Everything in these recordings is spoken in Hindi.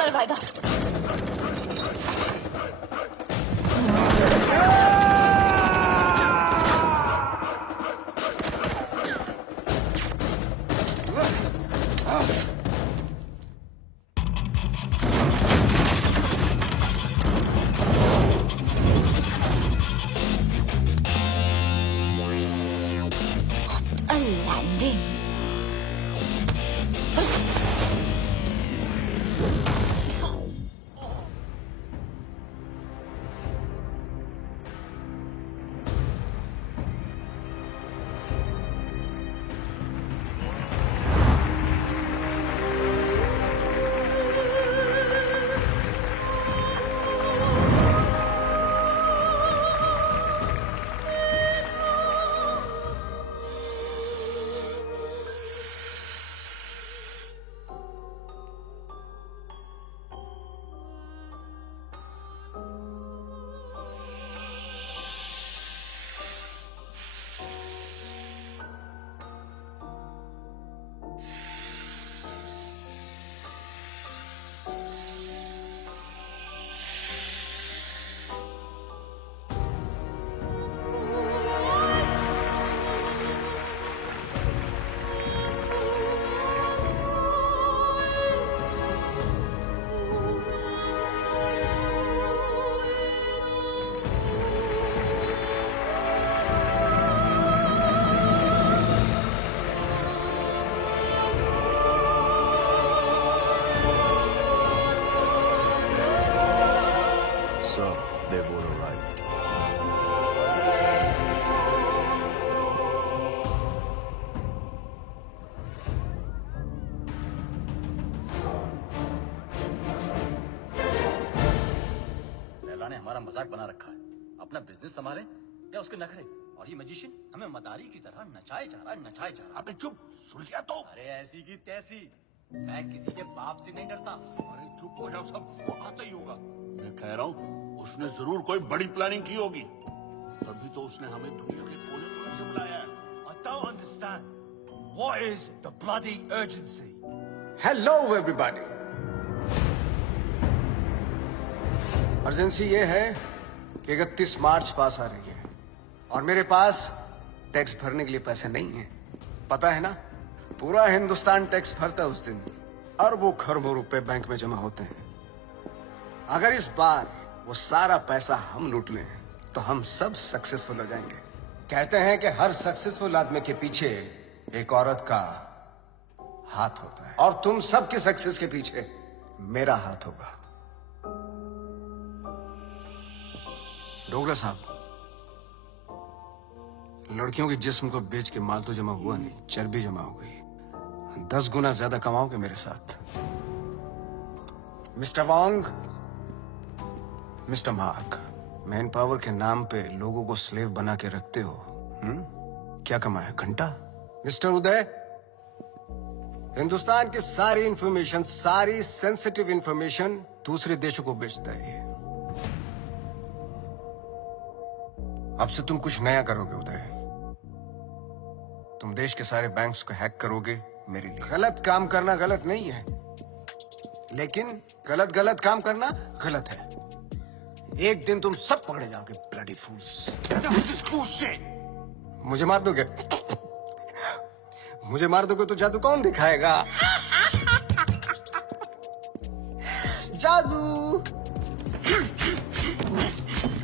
मेरे भाई का। A landing. Sir, they've all arrived. Laila ने हमारा मजाक बना रखा है। अपना बिजनेस संभाले या उसके नखरे। और ये मैजिशियन हमें मदारी की तरह नचाए जा रहा। अबे चुप, सुन लिया तो। अरे ऐसी की तैसी, मैं किसी के बाप से नहीं डरता। अरे चुप हो जाओ, सबको आता ही होगा। मैं कह रहा हूँ उसने जरूर कोई बड़ी प्लानिंग की होगी, तभी तो उसने हमें दुनिया के कोने कोने से बुलाया है। I don't understand. What is the bloody urgency? Hello everybody. Urgency ये है कि 31 मार्च पास आ रही है और मेरे पास टैक्स भरने के लिए पैसे नहीं है। पता है ना, पूरा हिंदुस्तान टैक्स भरता है उस दिन। अरबों खरबों रुपए बैंक में जमा होते हैं। अगर इस बार वो सारा पैसा हम लूट लें तो हम सब सक्सेसफुल हो जाएंगे। कहते हैं कि हर सक्सेसफुल आदमी के पीछे एक औरत का हाथ होता है और तुम सबके सक्सेस के पीछे मेरा हाथ होगा। डोगला साहब, लड़कियों के जिस्म को बेच के माल तो जमा हुआ नहीं, चर्बी जमा हो गई। 10 गुना ज्यादा कमाओगे मेरे साथ। Mister Wong, mister mark, man power के नाम पे लोगों को स्लेव बना के रखते हो। क्या कमाया? घंटा। मिस्टर उदय, हिंदुस्तान की सारी इंफॉर्मेशन, सारी सेंसिटिव इंफॉर्मेशन दूसरे देशों को बेचता है ये। अब से तुम कुछ नया करोगे उदय। तुम देश के सारे बैंक्स को हैक करोगे मेरे लिए। गलत काम करना गलत नहीं है, लेकिन गलत काम करना गलत है। एक दिन तुम सब पकड़े जाओगे, ब्लडी फूल्स। मुझे मार दोगे? मुझे मार दोगे तो जादू कौन दिखाएगा? जादू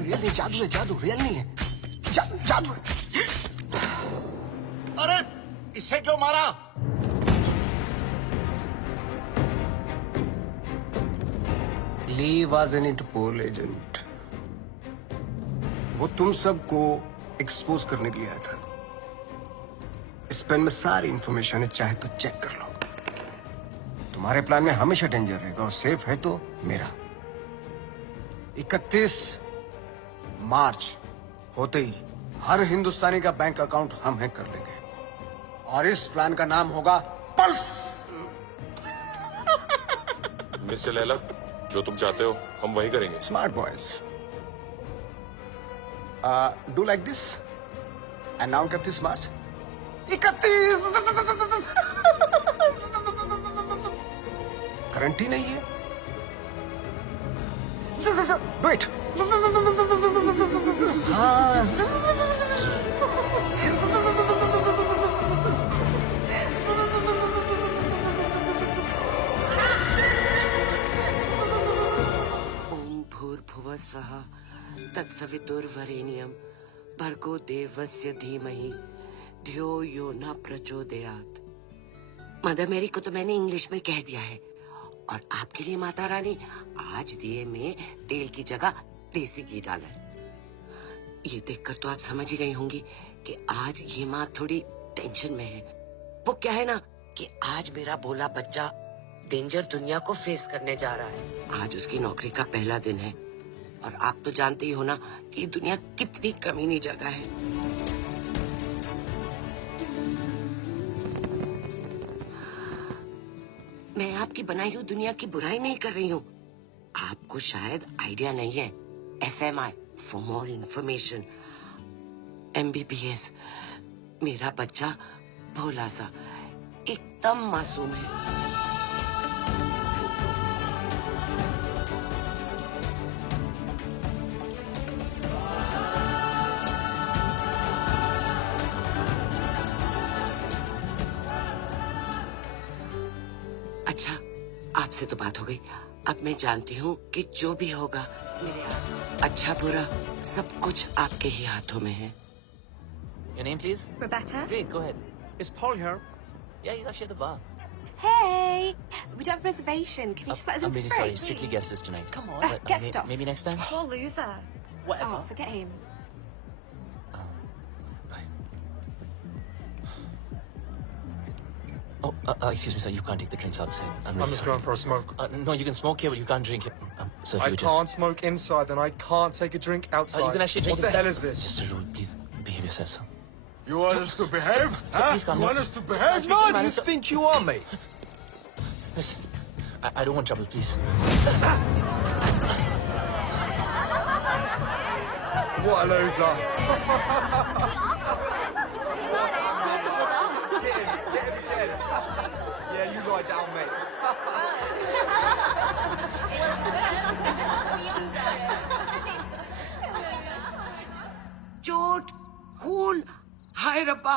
रियल नहीं, जादू है, जादू रियल नहीं है, जादू है। अरे इसे क्यों मारा? ली वॉज एन इंटरपोल एजेंट। वो तुम सबको एक्सपोज करने के लिए आया था। इस पेन में सारी इंफॉर्मेशन है, चाहे तो चेक कर लो। तुम्हारे प्लान में हमेशा डेंजर रहेगा और सेफ है तो मेरा। 31 मार्च होते ही हर हिंदुस्तानी का बैंक अकाउंट हम हैक कर लेंगे और इस प्लान का नाम होगा पल्स। मिस्टर लैला, जो तुम चाहते हो हम वही करेंगे। Smart boys, do like this and now 31 March. 31 guarantee नहीं है, डू इट। हाँ। ओम भूर्भुवः स्वः तत्सवितुर्वरेण्यं भर्गो देवस्य धीमहि धियो यो न प्रचोदयात्। मदर मेरी को तो मैंने इंग्लिश में कह दिया है, और आपके लिए माता रानी आज दिए में तेल की जगह देसी घी डाला है। ये देखकर तो आप समझ ही गई होंगी कि आज ये माँ थोड़ी टेंशन में है। वो क्या है ना कि आज मेरा भोला बच्चा डेंजर दुनिया को फेस करने जा रहा है। आज उसकी नौकरी का पहला दिन है, और आप तो जानते ही हो ना कि ये दुनिया कितनी कमीनी जगह है। मैं आपकी बनाई हुई दुनिया की बुराई नहीं कर रही हूँ। आपको शायद आइडिया नहीं है। FMI for more information, MBBS। मेरा बच्चा भोला सा एकदम मासूम है। अच्छा, आपसे तो बात हो गई। अब मैं जानती हूँ कि जो भी होगा मेरे अच्छा बुरा सब कुछ आपके ही हाथों में है। Your name, please? Rebecca? Great, go ahead. Is Paul here? Yeah, he's actually at the bar. Hey, we don't have a reservation. Can you just let us in I'm really for free, sorry. Strictly please? guest list tonight. Come on. But, Get stuff. Maybe next time. Poor loser. Whatever. Oh, forget him. Bye. Oh, excuse me, sir. You can't take the drinks outside. I'm really I'm just sorry. going for a smoke. No, you can smoke here, but you can't drink it. Sir, if I you can't smoke inside, and I can't take a drink outside. You can actually drink What the inside. hell is this? Just a rule. Please behave yourself, sir. You want us to behave? Sir, please calm You down. want us to behave? Sir, Man, man, you sir. think you are, mate? Listen, I don't want trouble, please. What a loser. What's up with that? Get him dead. Yeah, you lie down, mate. चोट, खून, हाय रब्बा।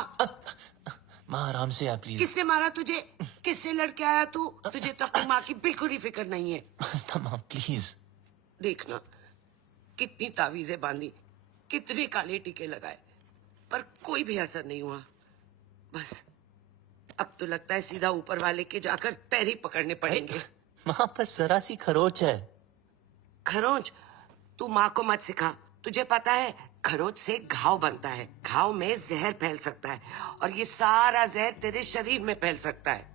माँ आराम से आप प्लीज। किसने मारा तुझे? किससे लड़के आया तू? तुझे तो अपनी माँ की बिल्कुल ही फिक्र नहीं है। मस्ता माँ प्लीज। देखना कितनी तावीजें बांधी, कितने काले टीके लगाए, पर कोई भी असर नहीं हुआ। बस अब तो लगता है सीधा ऊपर वाले के जाकर पैर ही पकड़ने पड़ेंगे। माँ बस जरा सी खरोच है। खरोंच? तू माँ को मत सिखा। तुझे पता है खरोच से घाव बनता है, घाव में जहर फैल सकता है, और ये सारा जहर तेरे शरीर में फैल सकता है,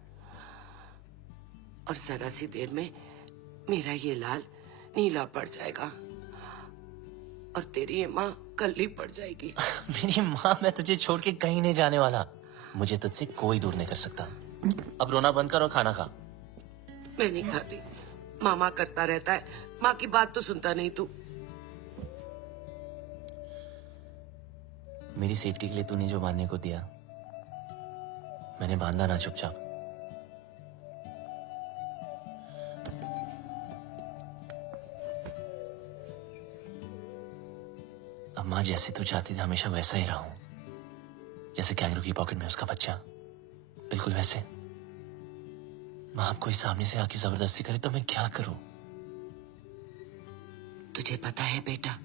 और जरा सी देर में मेरा ये लाल नीला पड़ जाएगा, और तेरी ये माँ कल्ली पड़ जाएगी। मेरी माँ, मैं तुझे छोड़ के कहीं नहीं जाने वाला। मुझे तुझसे कोई दूर नहीं कर सकता। अब रोना बंद कर और खाना खा। मैं नहीं खाती। मामा करता रहता है, माँ की बात तो सुनता नहीं तू। मेरी सेफ्टी के लिए तूने जो बांधने को दिया, मैंने बांधा ना चुपचाप। अब माँ जैसे तू चाहती थी हमेशा वैसा ही रहा हूं, जैसे कैंगरू की पॉकेट में उसका बच्चा, बिल्कुल वैसे। माँ अब कोई सामने से आके जबरदस्ती करे तो मैं क्या करूं? तुझे पता है बेटा,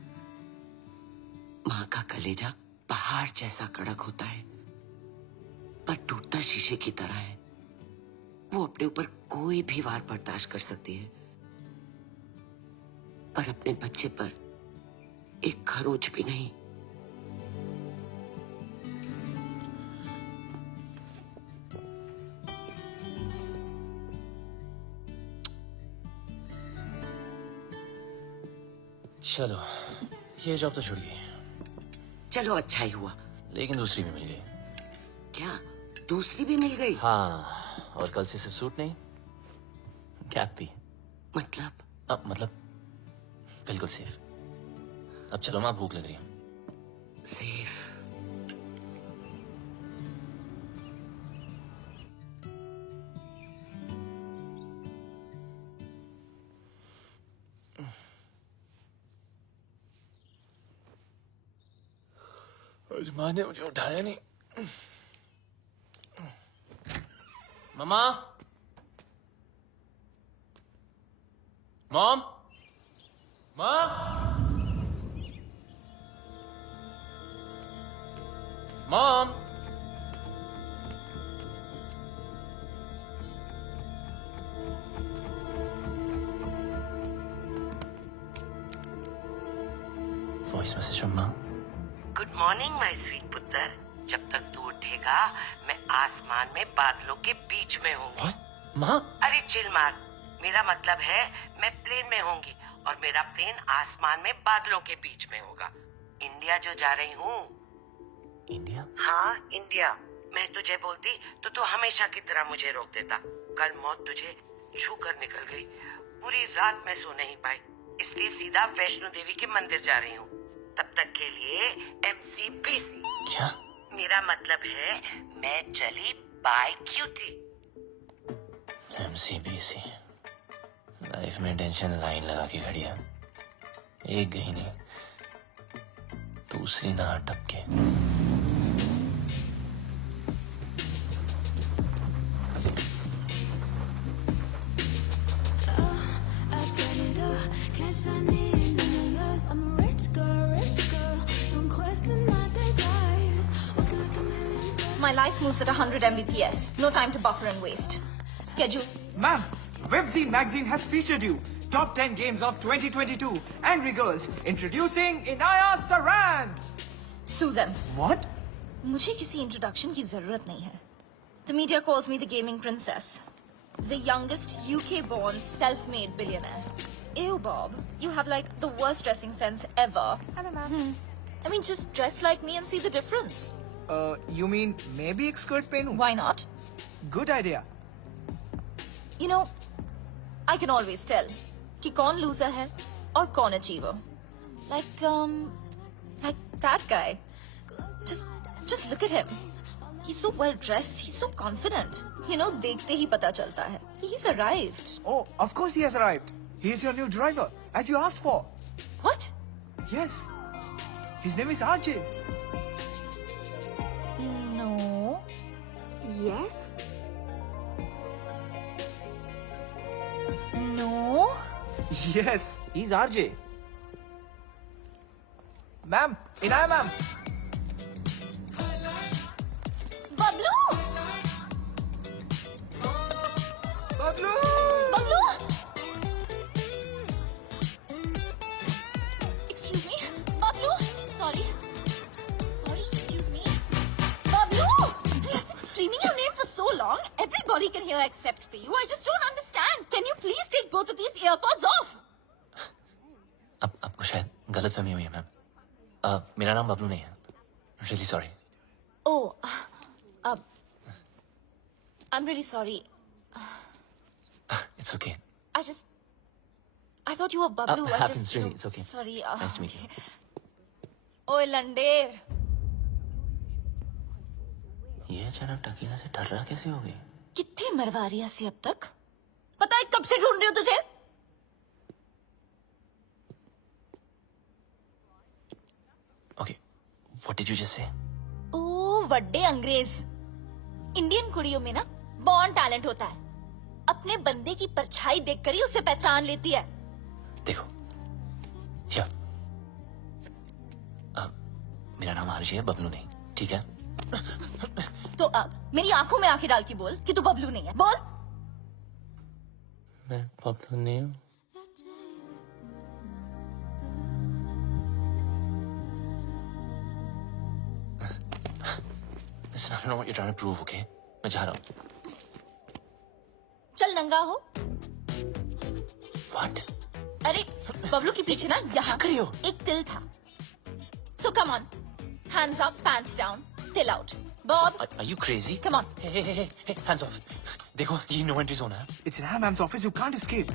माँ का कलेजा पहाड़ जैसा कड़क होता है, पर टूटता शीशे की तरह है। वो अपने ऊपर कोई भी वार बर्दाश्त कर सकती है, पर अपने बच्चे पर एक खरोच भी नहीं। चलो, ये जॉब तो छूट गई, चलो अच्छा ही हुआ। लेकिन दूसरी भी मिल गई। क्या दूसरी भी मिल गई? हाँ, और कल से सिर्फ सूट नहीं, कैप भी। मतलब? मतलब बिल्कुल सेफ। अब चलो माँ, भूख लग रही है। सेफ? आज माँ ने मुझे उठाया नहीं। Mama, mom, mom, mom. Voice message mama. Good morning my sweet पुत्र। जब तक तू उठेगा मैं आसमान में बादलों के बीच में हूँ। माँ? अरे चिल मार, मेरा मतलब है मैं प्लेन में होंगी और मेरा प्लेन आसमान में बादलों के बीच में होगा। इंडिया जो जा रही हूँ। इंडिया? हाँ इंडिया। मैं तुझे बोलती तो तू हमेशा की तरह मुझे रोक देता। कल मौत तुझे छू कर निकल गई। पूरी रात मैं सो नहीं पाई, इसलिए सीधा वैष्णो देवी के मंदिर जा रही हूँ। तब तक के लिए MCBC। क्या? मेरा मतलब है मैं चली बाय क्यूटी। MCBC। लाइफ में टेंशन लाइन लगा के खड़ी है। एक गई नहीं, दूसरी ना टपके। My life moves at 100 Mbps. No time to buffer and waste. Schedule. Ma'am, WebZ magazine has featured you. Top 10 games of 2022. Angry Girls. Introducing Inaya Saran. Sue them. What? मुझे किसी introduction की जरूरत नहीं है. The media calls me the gaming princess. The youngest UK-born self-made billionaire. Ew, Bob. You have like the worst dressing sense ever. Hello, ma'am. I mean, just dress like me and see the difference. You mean maybe एक skirt पहनूं? Why not? Good idea. You know, I can always tell कि कौन loser है और कौन achiever. Like that guy. Just look at him. He's so well dressed. He's so confident. You know, देखते ही पता चलता है. He's arrived. Oh, of course he has arrived. He is your new driver, as you asked for. What? Yes. His name is RJ. No. Yes? No. Yes, he's RJ. Ma'am, Inaya ma'am. Bablu! Bablu! Bablu! Excuse me? Bablu! Sorry. Excuse me. Bablu! I've been screaming your name for so long. Everybody can hear except for you. I just don't understand. Can you please take both of these earpods off? अब आपको शायद गलतफहमी हुई है मैम। मेरा नाम बबलू नहीं है। Really sorry. Oh, I'm really sorry. It's okay. I thought you were Bablu. Happens really. It's okay. Sorry. Nice to meet you. ओए लंडेर, ये अचानक टकीला से डर रहा कैसे हो गई? कितने मरवा रही है अब तक? पता है कब से ढूंढ रही हूँ तुझे? Okay. What did you just say? ओ वड्डे अंग्रेज। इंडियन कुड़ियों में ना बॉर्न टैलेंट होता है। अपने बंदे की परछाई देखकर ही उसे पहचान लेती है। देखो, here. मेरा नाम आरजी है, बबलू नहीं, ठीक है? तो अब मेरी आंखों में आंखें डाल के बोल कि तू बबलू नहीं है। बोल। मैं बबलू नहीं हूँ। Listen, I don't know what you're trying to prove, okay? मैं जा रहा हूँ। चल नंगा हो। What? अरे बबलू के पीछे ना यहाँ कर रही हो? एक तिल था। So come on, hands up, pants down, till out. Bob, Are you crazy? come on. Hey, hands off. देखो, ये no entry zone है। It's Inaya ma'am's office. You can't escape.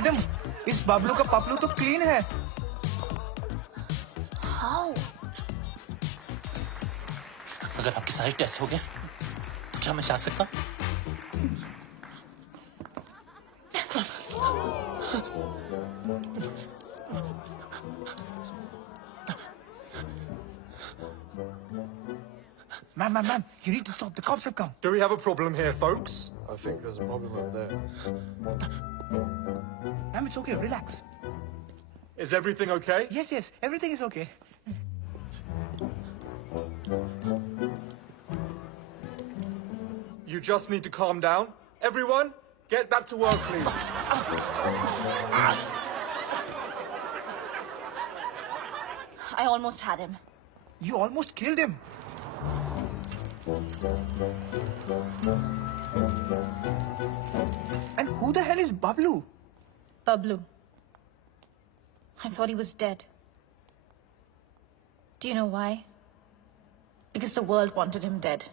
Madam, इस बबलू का पपलू तो क्लीन है। How? अगर आपके सारे टेस्ट हो गए, क्या मैं जा सकता हूँ? Ma'am, you need to stop. The cops have come. Do we have a problem here, folks? I think there's a problem over there. Ma'am, it's okay. Relax. Is everything okay? Yes, everything is okay. You just need to calm down. Everyone, get back to work, please. I almost had him. You almost killed him. And who the hell is Bablu? Bablu. I thought he was dead. Do you know why? Because the world wanted him dead.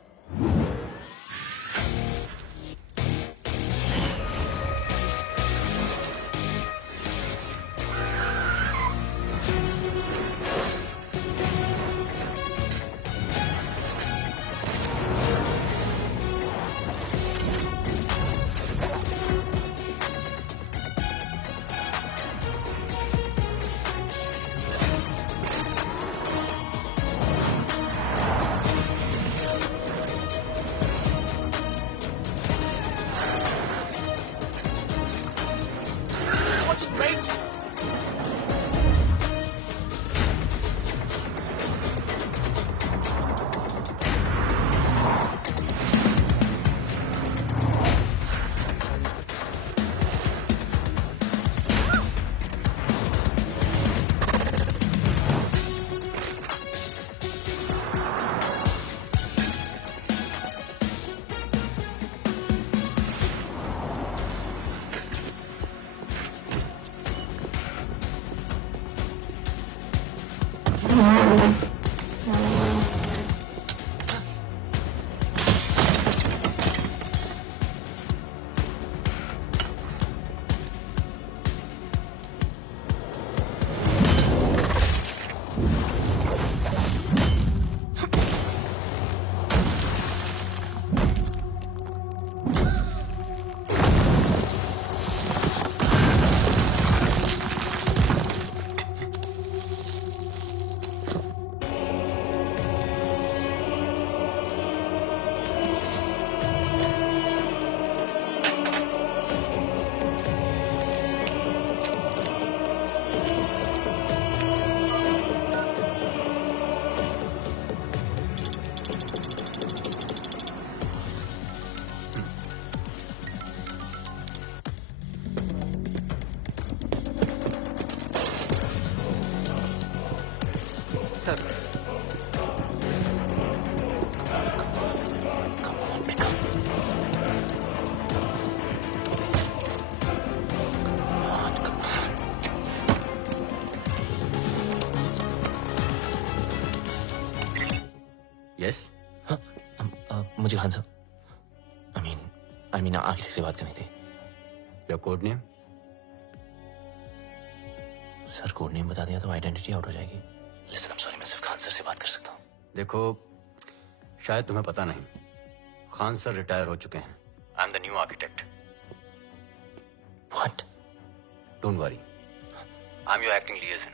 Sir yes मुझे खान साहब आई मीन आखिर से बात करनी थी। Your code name? Sir code name बता दिया तो आइडेंटिटी आउट हो जाएगी। लिसन आई एम सॉरी, मैं सिर्फ खान सर से बात कर सकता हूँ। देखो, शायद तुम्हें पता नहीं, खान सर रिटायर हो चुके हैं। I am the new architect. What? Don't worry, I am your acting लिएजन।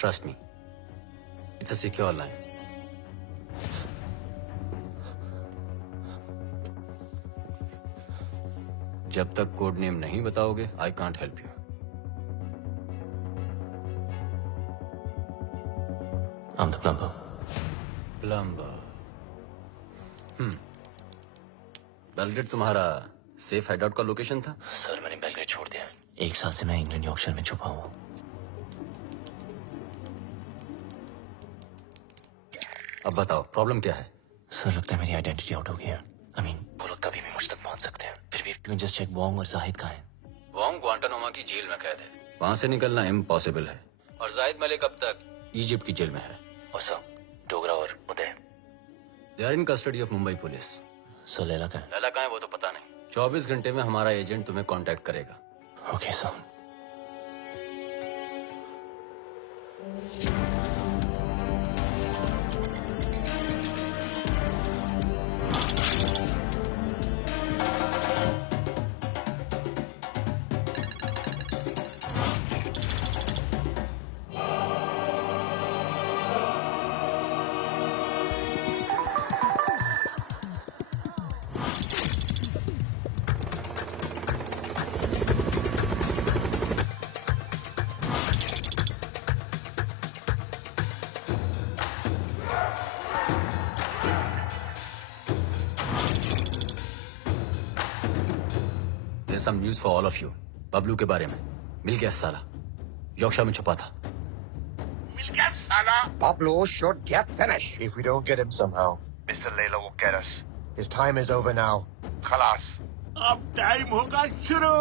Trust me, it's a secure line. जब तक कोड नेम नहीं बताओगे, I can't help you. I'm the plumber. Plumber. Belgrade तुम्हारा सेफ हाइडआउट का लोकेशन था? सर मैंने बेलग्रेड छोड़ दिया। 1 साल से मैं इंग्लैंड यॉर्कशायर में छुपा हुआ हूँ। अब बताओ प्रॉब्लम क्या है? सर लगता है मेरी आइडेंटिटी आउट हो गई है। आई मीन वो लोग कभी भी मुझ तक पहुंच सकते हैं। फिर भी जस्ट चेक वोंग और जाहिद कहाँ हैं? वोंग ग्वांटानामो की जेल में कैद है, वहां से निकलना इम्पॉसिबल है। और जाहिद मलिक अब तक इजिप्ट की जेल में है। और सर डोगरा और Uday? They are in custody of Mumbai police. Sir Laila कहाँ है? लैला कहाँ है वो तो पता नहीं। 24 घंटे में हमारा एजेंट तुम्हें कांटेक्ट करेगा। Okay sir. some news for all of you. Bablu के बारे में मिल गया साला, यॉर्कशायर में छुपा था. मिल गया साला. Pablo should get finished. If we don't get him somehow, Mr. Layla will get us. His time is over now. खलास. अब टाइम होगा शुरू.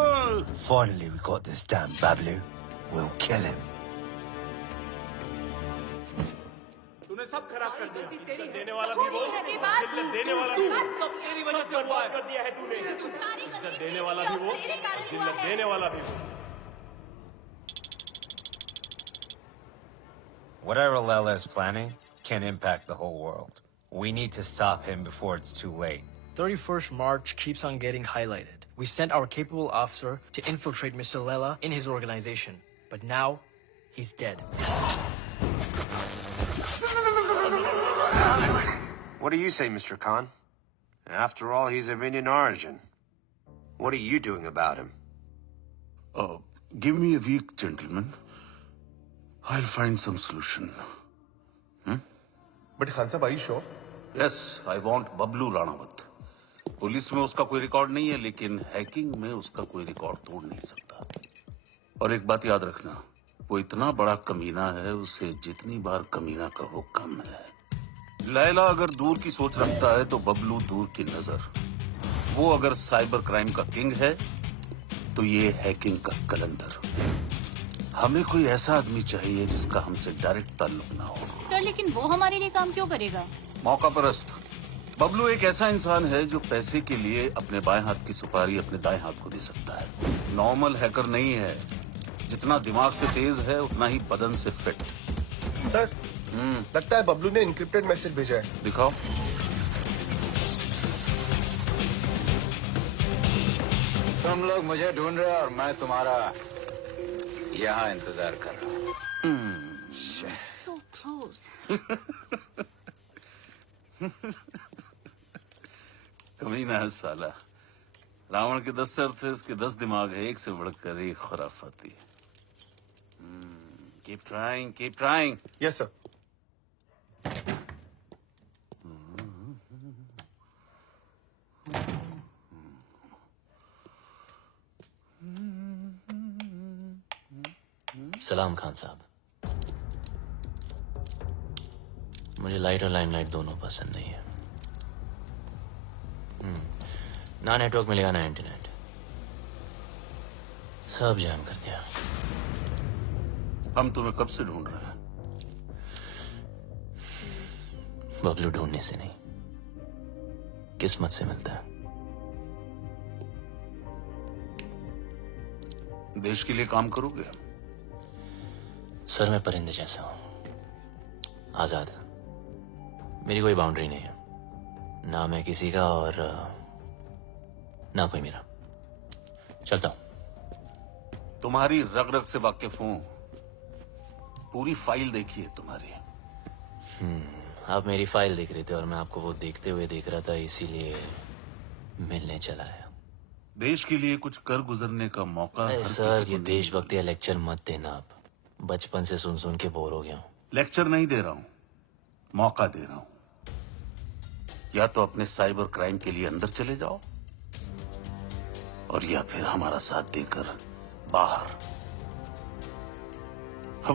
Finally, we got this damn Bablu. We'll kill him. तूने सब खराब कर दिया. देने वाला भी वो, देने वाला भी वो. सब तेरी वजह से हुआ है. कर दिया है तूने. देने वाला भी वो, देने वाला भी वो. Whatever Layla is planning can impact the whole world. We need to stop him before it's too late. 31st March keeps on getting highlighted. We sent our capable officer to infiltrate Mr. Layla in his organization. But now, he's dead. What do you say, Mr. Khan? After all, he's of Indian origin. What are you doing about him? Give me a week, gentlemen. I'll find some solution. But Khan Sahib, are you sure? Yes, I want Bablu Ranawat. Police में उसका कोई रिकॉर्ड नहीं है, लेकिन हैकिंग में उसका कोई रिकॉर्ड तोड़ नहीं सकता. और एक बात याद रखना, वो इतना बड़ा कमीना है, उसे जितनी बार कमीना कहो कम है. लैला अगर दूर की सोच रखता है तो बबलू दूर की नजर. वो अगर साइबर क्राइम का किंग है तो ये हैकिंग का कलंदर. हमें कोई ऐसा आदमी चाहिए जिसका हमसे डायरेक्ट ताल्लुक ना हो. सर लेकिन वो हमारे लिए काम क्यों करेगा? मौका परस्त. बबलू एक ऐसा इंसान है जो पैसे के लिए अपने बाएं हाथ की सुपारी अपने दाएं हाथ को दे सकता है. नॉर्मल हैकर नहीं है. जितना दिमाग से तेज है उतना ही बदन से फिट. सर, लगता है बबलू ने इनक्रिप्टेड मैसेज भेजा है. दिखाओ. तुम लोग मुझे ढूंढ रहे हो और मैं तुम्हारा यहाँ इंतजार कर रहा हूँ. So close. कमीना है साला. रावण के 10 सर थे, उसके 10 दिमाग है. एक से बढ़कर एक खुराफाती. Keep trying, keep trying. Yes, sir. सलाम खान साहब. मुझे लाइट और लाइमलाइट दोनों पसंद नहीं है. ना नेटवर्क मिलेगा ना इंटरनेट. सब जैम कर दिया. हम तुम्हें कब से ढूंढ रहे हैं? बबलू ढूंढने से नहीं, किस्मत से मिलता है. देश के लिए काम करोगे? सर मैं परिंदे जैसा हूं, आजाद. मेरी कोई बाउंड्री नहीं है. ना मैं किसी का और ना कोई मेरा. चलता हूं. तुम्हारी रग रग से वाकिफ हूं. पूरी फाइल देखी है तुम्हारी. आप मेरी फाइल देख रहे थे और मैं आपको वो देखते हुए देख रहा था, इसीलिए मिलने चला आया. देश के लिए कुछ कर गुजरने का मौका. सर ये देशभक्ति का लेक्चर मत देना. आप बचपन से सुन सुन के बोर हो गया हूं. लेक्चर नहीं दे रहा हूं, मौका दे रहा हूं. या तो अपने साइबर क्राइम के लिए अंदर चले जाओ और या फिर हमारा साथ देकर बाहर.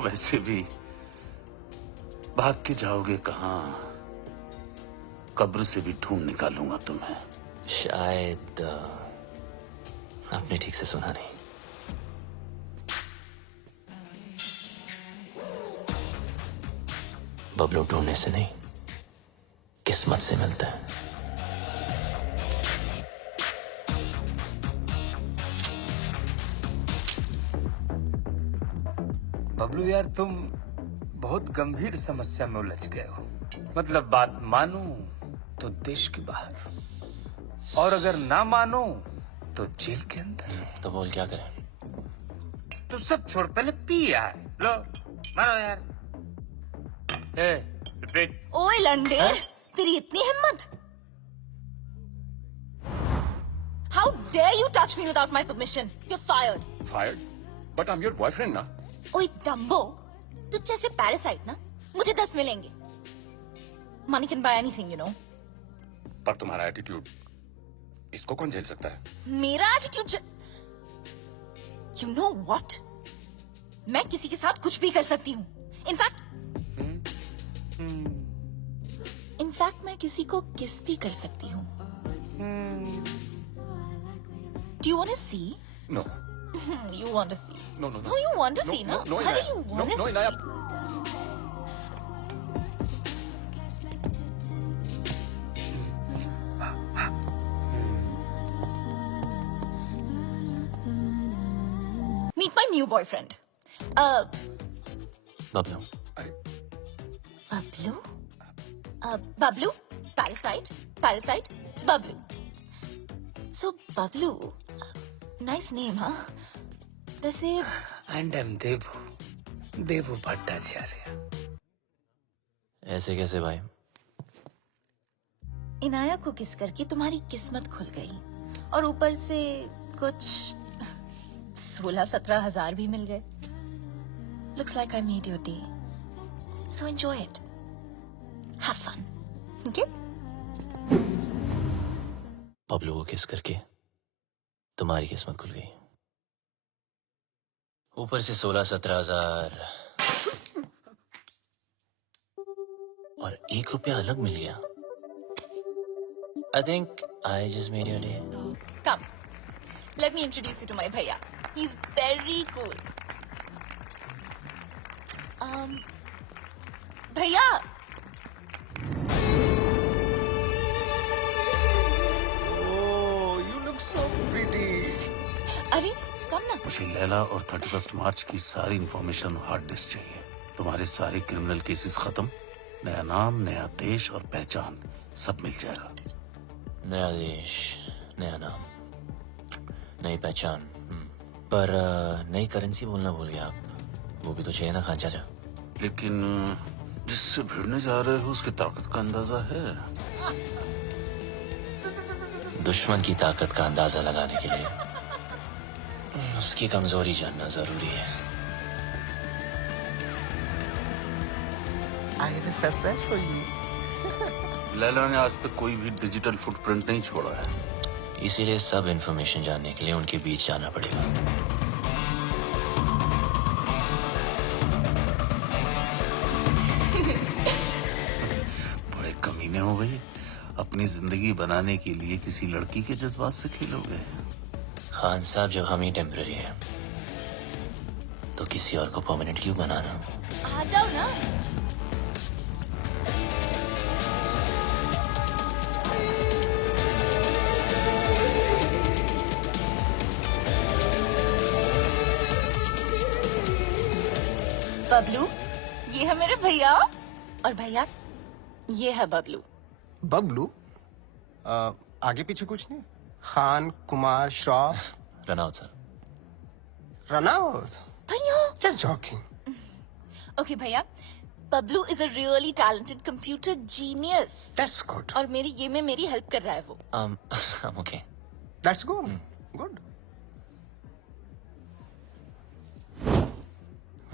वैसे भी भाग के जाओगे कहां? कब्र से भी ढूंढ निकालूंगा तुम्हें. शायद आपने ठीक से सुना नहीं. बबलू ढूंढने से नहीं, किस्मत से मिलता है. बबलू यार, तुम बहुत गंभीर समस्या में उलझ गए हो. मतलब बात मानो तो देश के बाहर, और अगर ना मानो तो जेल के अंदर. तो बोल क्या करें? तो सब छोड़, पहले पी यार. लो मारो यार. रिपीट. ओए लंडे, तेरी इतनी हिम्मत? How dare you touch me without my permission? You're fired. Fired? But I'm your boyfriend ना. ओए डम्बो, तुझ जैसे पैरासाइट ना मुझे 10 मिलेंगे. Money can buy anything, you know. पर तुम्हारा एटीट्यूड, इसको कौन झेल सकता है? मेरा एटीट्यूड You know what? मैं किसी के साथ कुछ भी कर सकती हूँ. इनफैक्ट मैं किसी को किस भी कर सकती हूँ. Do you want to see? No. You want to see? No, no, no. No, you want to see, no? No, Honey, Inaya. you want to No, see? Inaya. Meet my new boyfriend. Bablu. Bablu? Bablu? Parasite? Parasite? Bablu. So, Bablu. Nice name, huh? वैसे And I'm Devu Bhattacharya. ऐसे कैसे भाई? इनाया को किस करके तुम्हारी किस्मत खुल गई और ऊपर से कुछ 16-17 हजार भी मिल गए. Looks like I made your day. So enjoy it. Have fun. Okay? Bablu को किस करके तुम्हारी किस्मत खुल गई. ऊपर से 16-17 हजार और ₹1 अलग मिल गया. I think I just made your day. Come. Let me introduce you to my bhaiya. He's very cool. Bhaiya. Oh, you look so pretty. अरे कम ना. मुझे लैला और 31 मार्च की सारी इंफॉर्मेशन हार्ड डिस्क चाहिए. तुम्हारे सारे क्रिमिनल केसेस खत्म. नया नाम, नया देश और पहचान सब मिल जाएगा. नया देश, नया नाम, नई पहचान. पर नई करेंसी बोलना भूल गया आप. वो भी तो चाहिए ना खान चाचा. लेकिन जिससे भिड़ने जा रहे हो उसकी ताकत का अंदाजा है? दुश्मन की ताकत का अंदाजा लगाने के लिए उसकी कमजोरी जानना जरूरी है. I have a surprise for you. Laila ने आज तक कोई भी डिजिटल फुटप्रिंट नहीं छोड़ा है. इसीलिए सब इंफॉर्मेशन जानने के लिए उनके बीच जाना पड़ेगा. बड़े कमीने हो गए. अपनी जिंदगी बनाने के लिए किसी लड़की के जज्बात से खेलोगे? खान साहब, जब हम ही टेम्पररी है तो किसी और को परमानेंट क्यों बनाना? आ जाओ ना. बबलू, ये है मेरे भैया और भैया ये है बबलू. बबलू? आगे पीछे कुछ नहीं? Khan, Kumar, Shroff, run out sir. Run out? भैया. Just joking. Okay, भैया. Bablu is a really talented computer genius. That's good. और मेरी ये में मेरी हेल्प कर रहा है वो. I'm okay. That's good. Good.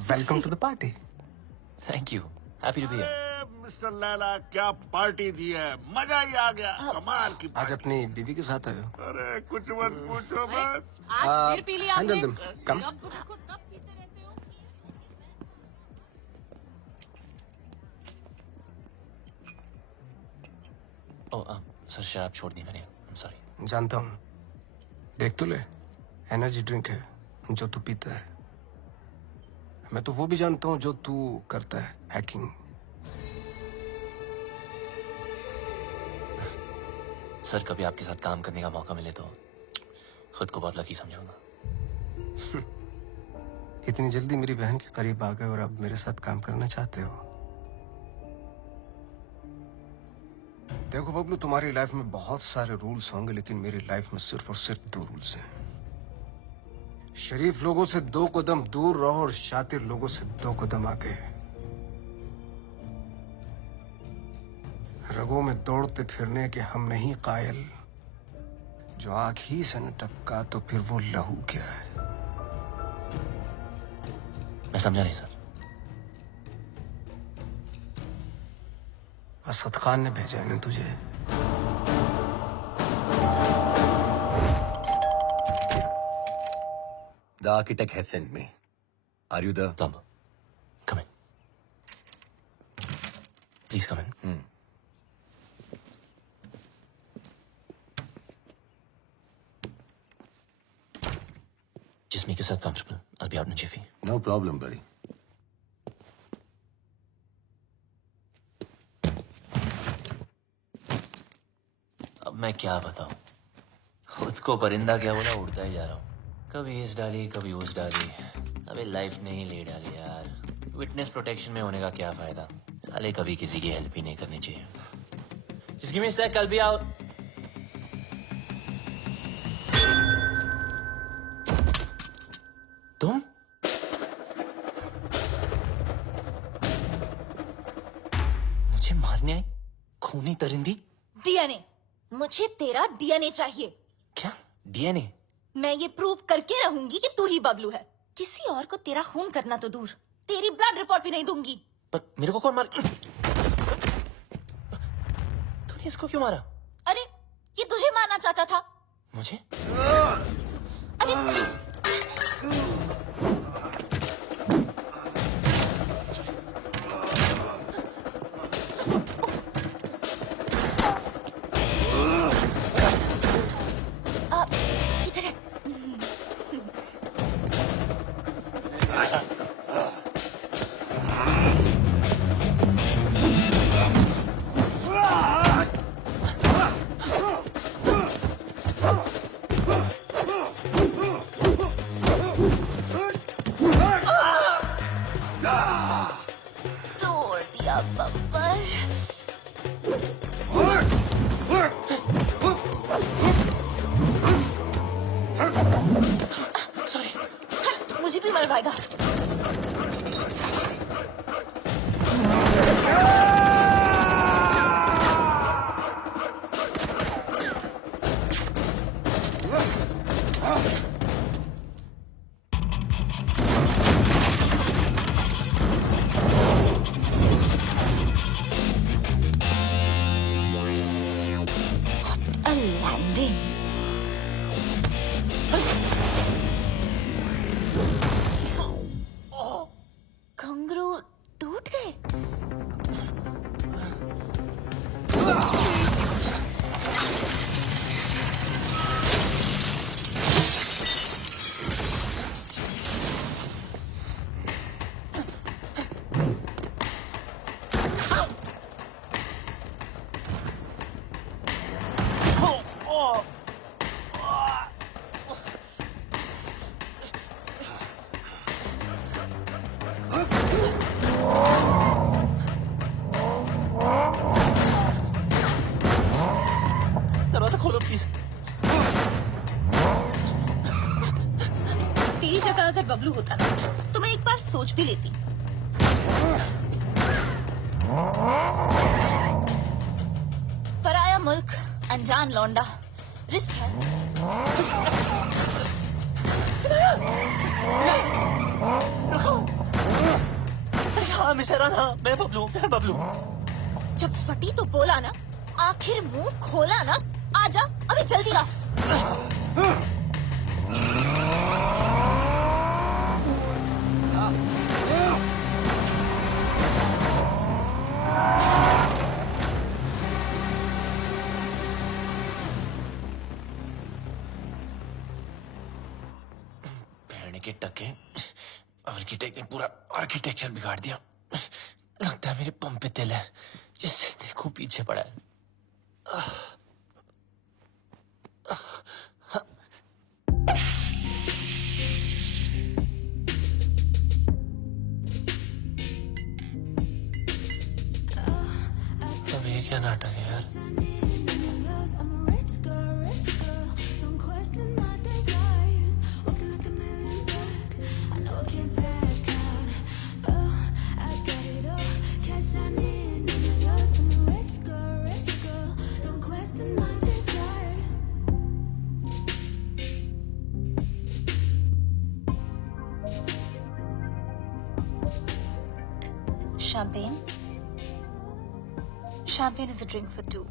Welcome to the party. Thank you. Happy to be here. Mister Laila, क्या पार्टी दी है. मजा ही आ गया. कमाल की. आज अपनी बीवी के साथ आए हो? अरे कुछ मत पूछो बस. आज फिर पी लिया आपने. Handle them. Come. जब देखो तब पीते रहते हो. सर शराब छोड़ दी मैंने. I'm sorry. जानता हूँ. देख तो ले, एनर्जी ड्रिंक है जो तू पीता है. मैं तो वो भी जानता हूँ जो तू करता है, हैकिंग. सर, कभी आपके साथ काम करने का मौका मिले तो खुद को बहुत लकी समझूंगा. इतनी जल्दी मेरी बहन के करीब आ गए और अब मेरे साथ काम करना चाहते हो? देखो बबलू, तुम्हारी लाइफ में बहुत सारे रूल्स होंगे, लेकिन मेरी लाइफ में सिर्फ और सिर्फ 2 रूल्स हैं. शरीफ लोगों से 2 कदम दूर रहो और शातिर लोगों से 2 कदम आगे. रगों में दौड़ते फिरने के हम नहीं कायल. जो आंख ही से न टपका तो फिर वो लहू क्या है? मैं समझा नहीं सर. असद खान ने भेजा है ना तुझे? The architect has sent me. Are you the plumber? Come in. Please come in. Just make yourself comfortable. I'll be out in a jiffy. No problem, buddy. अब मैं क्या बताऊं? खुद को परिंदा क्या बोला, उड़ता ही जा रहा हूं। कभी इस डाली कभी उस डाली। अबे लाइफ ने ही ले डाली यार। विटनेस प्रोटेक्शन में होने का क्या फायदा? साले कभी किसी की हेल्प ही नहीं करनी चाहिए। Just give me a sec, I'll be out. तुम? मुझे मारने आई? खूनी दरिंदी? डीएनए, मुझे तेरा डीएनए चाहिए। क्या? डीएनए? मैं ये प्रूव करके रहूंगी कि तू ही बबलू है। किसी और को तेरा खून करना तो दूर, तेरी ब्लड रिपोर्ट भी नहीं दूंगी। पर मेरे को कौन मार? तूने इसको क्यों मारा? अरे ये तुझे मारना चाहता था। मुझे? अरे इधर है। तोड़ दिया बम्पर। मुझे भी मरवाएगा। What a landing! घुंघरू टूट गए। दरवाजा खोलो प्लीज। तेरी जगह अगर बबलू होता ना तो मैं एक बार सोच भी लेती। पराया मुल्क, अनजान लौंडा, रिस्क है। रुको। हाँ मिसेरान, हाँ मैं बबलू। जब फटी तो बोला ना, आखिर मुंह खोला ना। आजा अभी जल्दी आ। भेड़ने के टके आर्किटेक्ट ने पूरा आर्किटेक्चर बिगाड़ दिया। लगता है मेरे पंप पे तेल है, जिससे देखो पीछे पड़ा है। अब ये क्या नाटक है यार? Champagne? Champagne is a drink for two.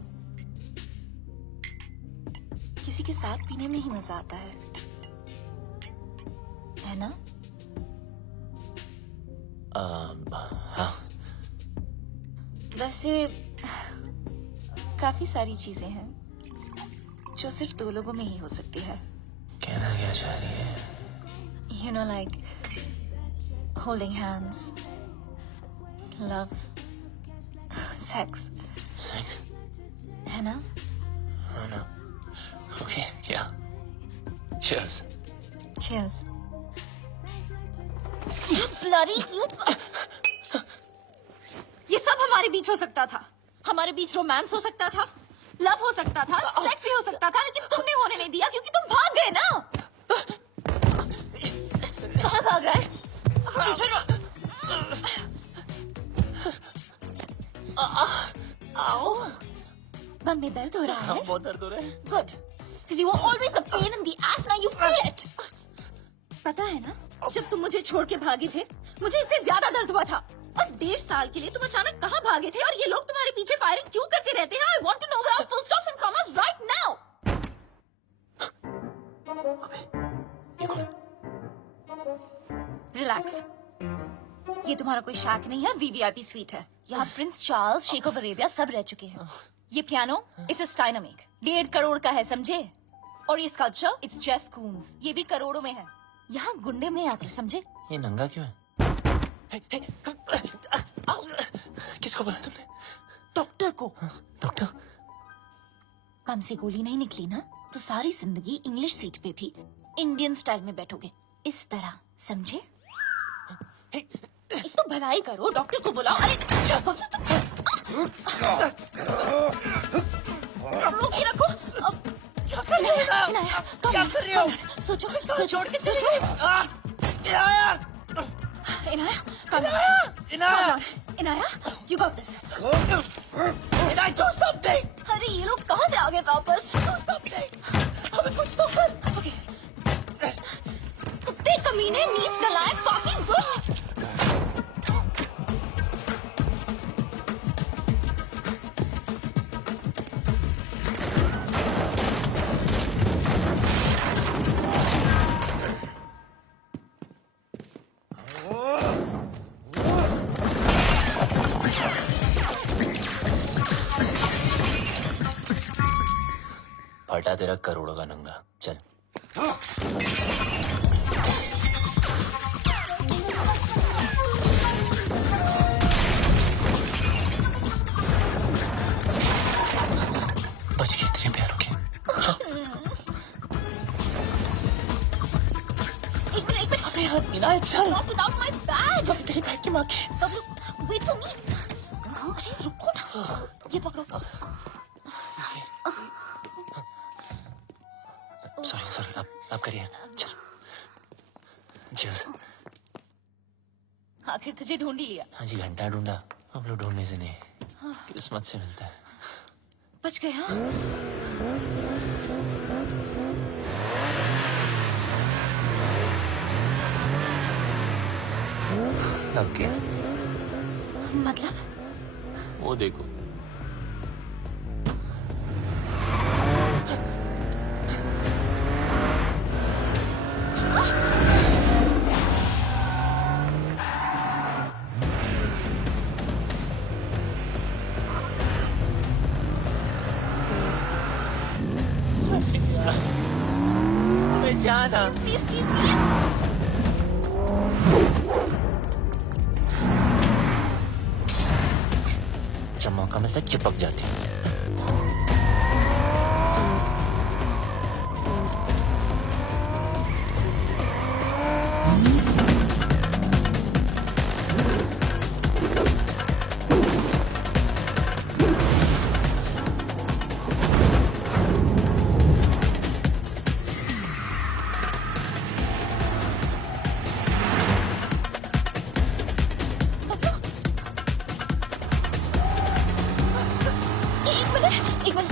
किसी के साथ पीने में ही मजा आता है। है ना? हाँ। वैसे काफी सारी चीजें हैं जो सिर्फ दो लोगों में ही हो सकती है। कहना क्या चाह रही है? You know, like holding hands, love, sex. Sex? है ना? Oh no. Okay, yeah. Cheers. Cheers. You bloody you. ये सब हमारे बीच हो सकता था। हमारे बीच रोमांस हो सकता था, लव हो सकता था, सेक्स भी हो सकता था, लेकिन तुमने होने नहीं दिया क्योंकि तुम भाग गए ना। कहाँ भाग रहा है? इधर। आओ। बम में दर्द हो रहा है? बहुत दर्द हो रहा है। Good. Because you were always a pain in the ass. Now you feel it. पता है ना? जब तुम मुझे छोड़ के भागे थे, मुझे इससे ज्यादा दर्द हुआ था। और 1.5 साल के लिए तुम अचानक कहाँ भागे थे और ये लोग तुम्हारे पीछे फायरिंग क्यों करते रहते हैं? I want to know without full stops and commas right now. Relax. ये तुम्हारा कोई शाक नहीं है, VVIP स्वीट है। यहाँ Prince Charles, sheikh of Arabia सब रह चुके हैं। ये पियानो, इसे स्टाइनमेक 1.5 करोड़ का है, समझे? और ये स्कल्पचर, इट्स जेफ कून्स, ये भी करोड़ों में है। यहाँ गुंडे में आते, समझे? ये नंगा क्यों है? किसको बोला तुमने? डॉक्टर को। डॉक्टर? बम से गोली नहीं निकली ना, तो सारी जिंदगी इंग्लिश सीट पे भी इंडियन स्टाइल में बैठोगे, इस तरह, समझे? एक तो भलाई करो, डॉक्टर को बुलाओ। अरे रोक के रखो। क्या कर रही हो? सोचो, सोचो, सोचो। Inaya, you got this. Did I do something? अरे ये लोग कहाँ से आ गए वापस? हमें कुछ तो कर। Okay. कुत्ते कमीने, नीच नलायक, काफी दुष्ट। फटा तेरा करोड़ों का नंगा, चल। बच गए तेरे प्यारों के। एक मिनट। अबे यार, मीना, चल। Not without my bag. अबे तेरी बैग की माँ की। Wait for me. अरे रुको ना, ये पकड़ो। सॉरी, आप करिए, चल। Cheers. आखिर तुझे ढूंढ ही लिया। हाँ जी, घंटा ढूंढा, हम लोग ढूंढने से नहीं, किस्मत से मिलता है। बच गए। हाँ, लग गया। मतलब? वो देखो। जाना। Please, please, please. जब मौका मिलता है चिपक जाती है। एक मिनट।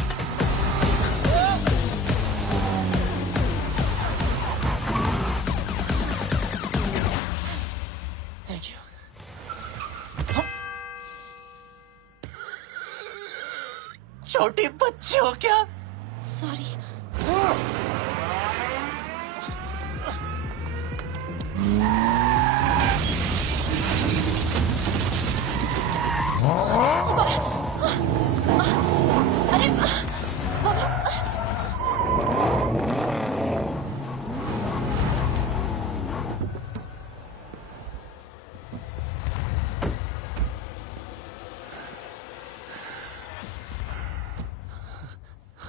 Thank you. छोटी बच्ची हो क्या? सॉरी। अरे बबलू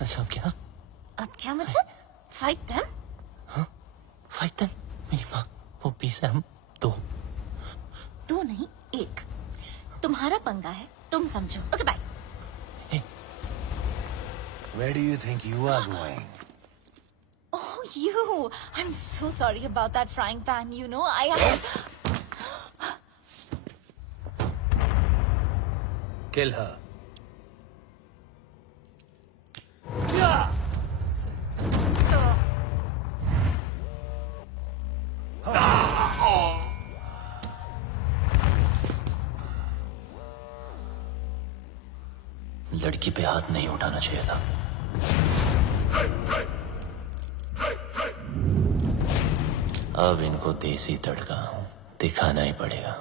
अच्छा अब क्या? अब क्या मतलब? Fight them? हाँ? Fight them? मेरी माँ वो 20 है, हम 2। 2 नहीं 1। तुम्हारा पंगा है, तुम समझो। Okay bye. Where do you think you are going? Oh, you. I'm so sorry about that frying pan. You know, I have... Kill her. लड़की पे हाथ नहीं उठाना चाहिए था। अब इनको देसी तड़का दिखाना ही पड़ेगा।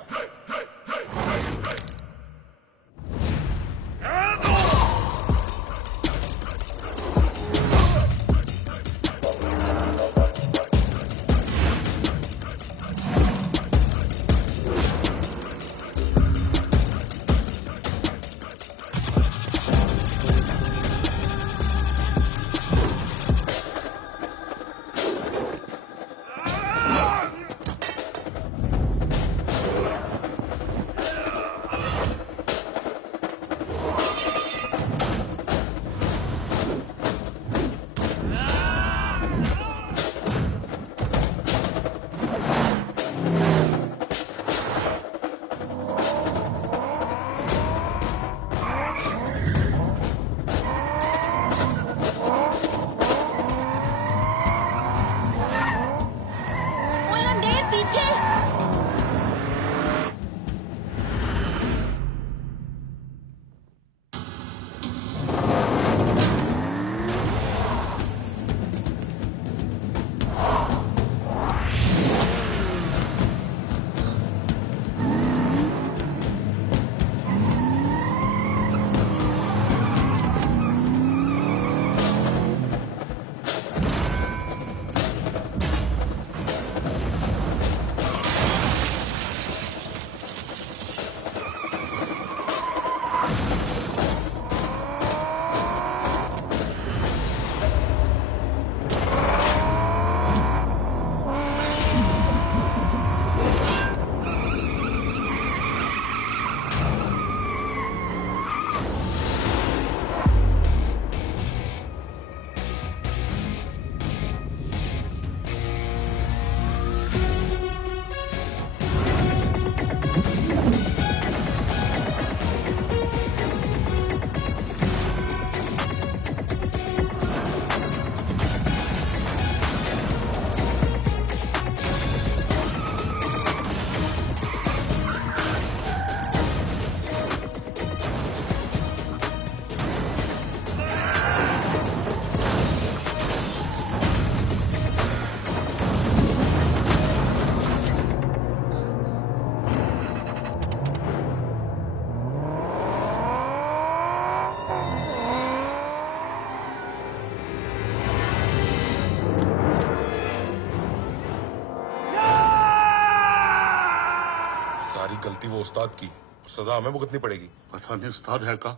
गलती वो उस्ताद की, सजा हमें भुगतनी पड़ेगी। पता नहीं उस्ताद है का,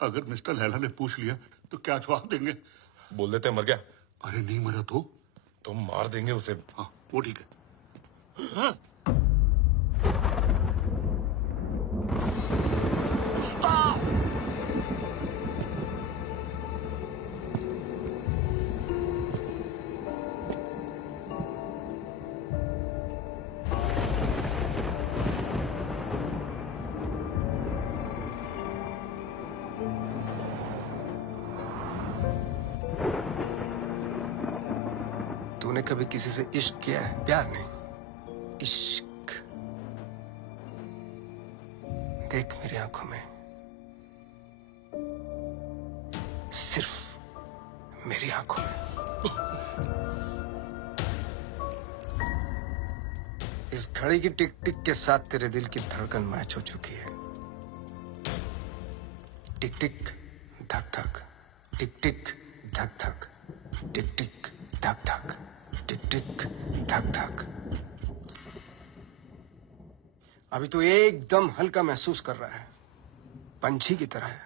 अगर मिस्टर लैला ने पूछ लिया तो क्या जवाब देंगे? बोल देते मर गया। अरे नहीं मरा तो मार देंगे उसे। हाँ वो ठीक है। हाँ। उस्ताद तूने कभी किसी से इश्क किया है? प्यार नहीं, इश्क। देख मेरी आंखों में, सिर्फ मेरी आंखों में। इस घड़ी की टिक टिक के साथ तेरे दिल की धड़कन मैच हो चुकी है। टिक टिक धक धक, टिक टिक धक धक, टिक टिक धक धक, टिक टिक धक धक। अभी तो एकदम हल्का महसूस कर रहा है, पंछी की तरह है।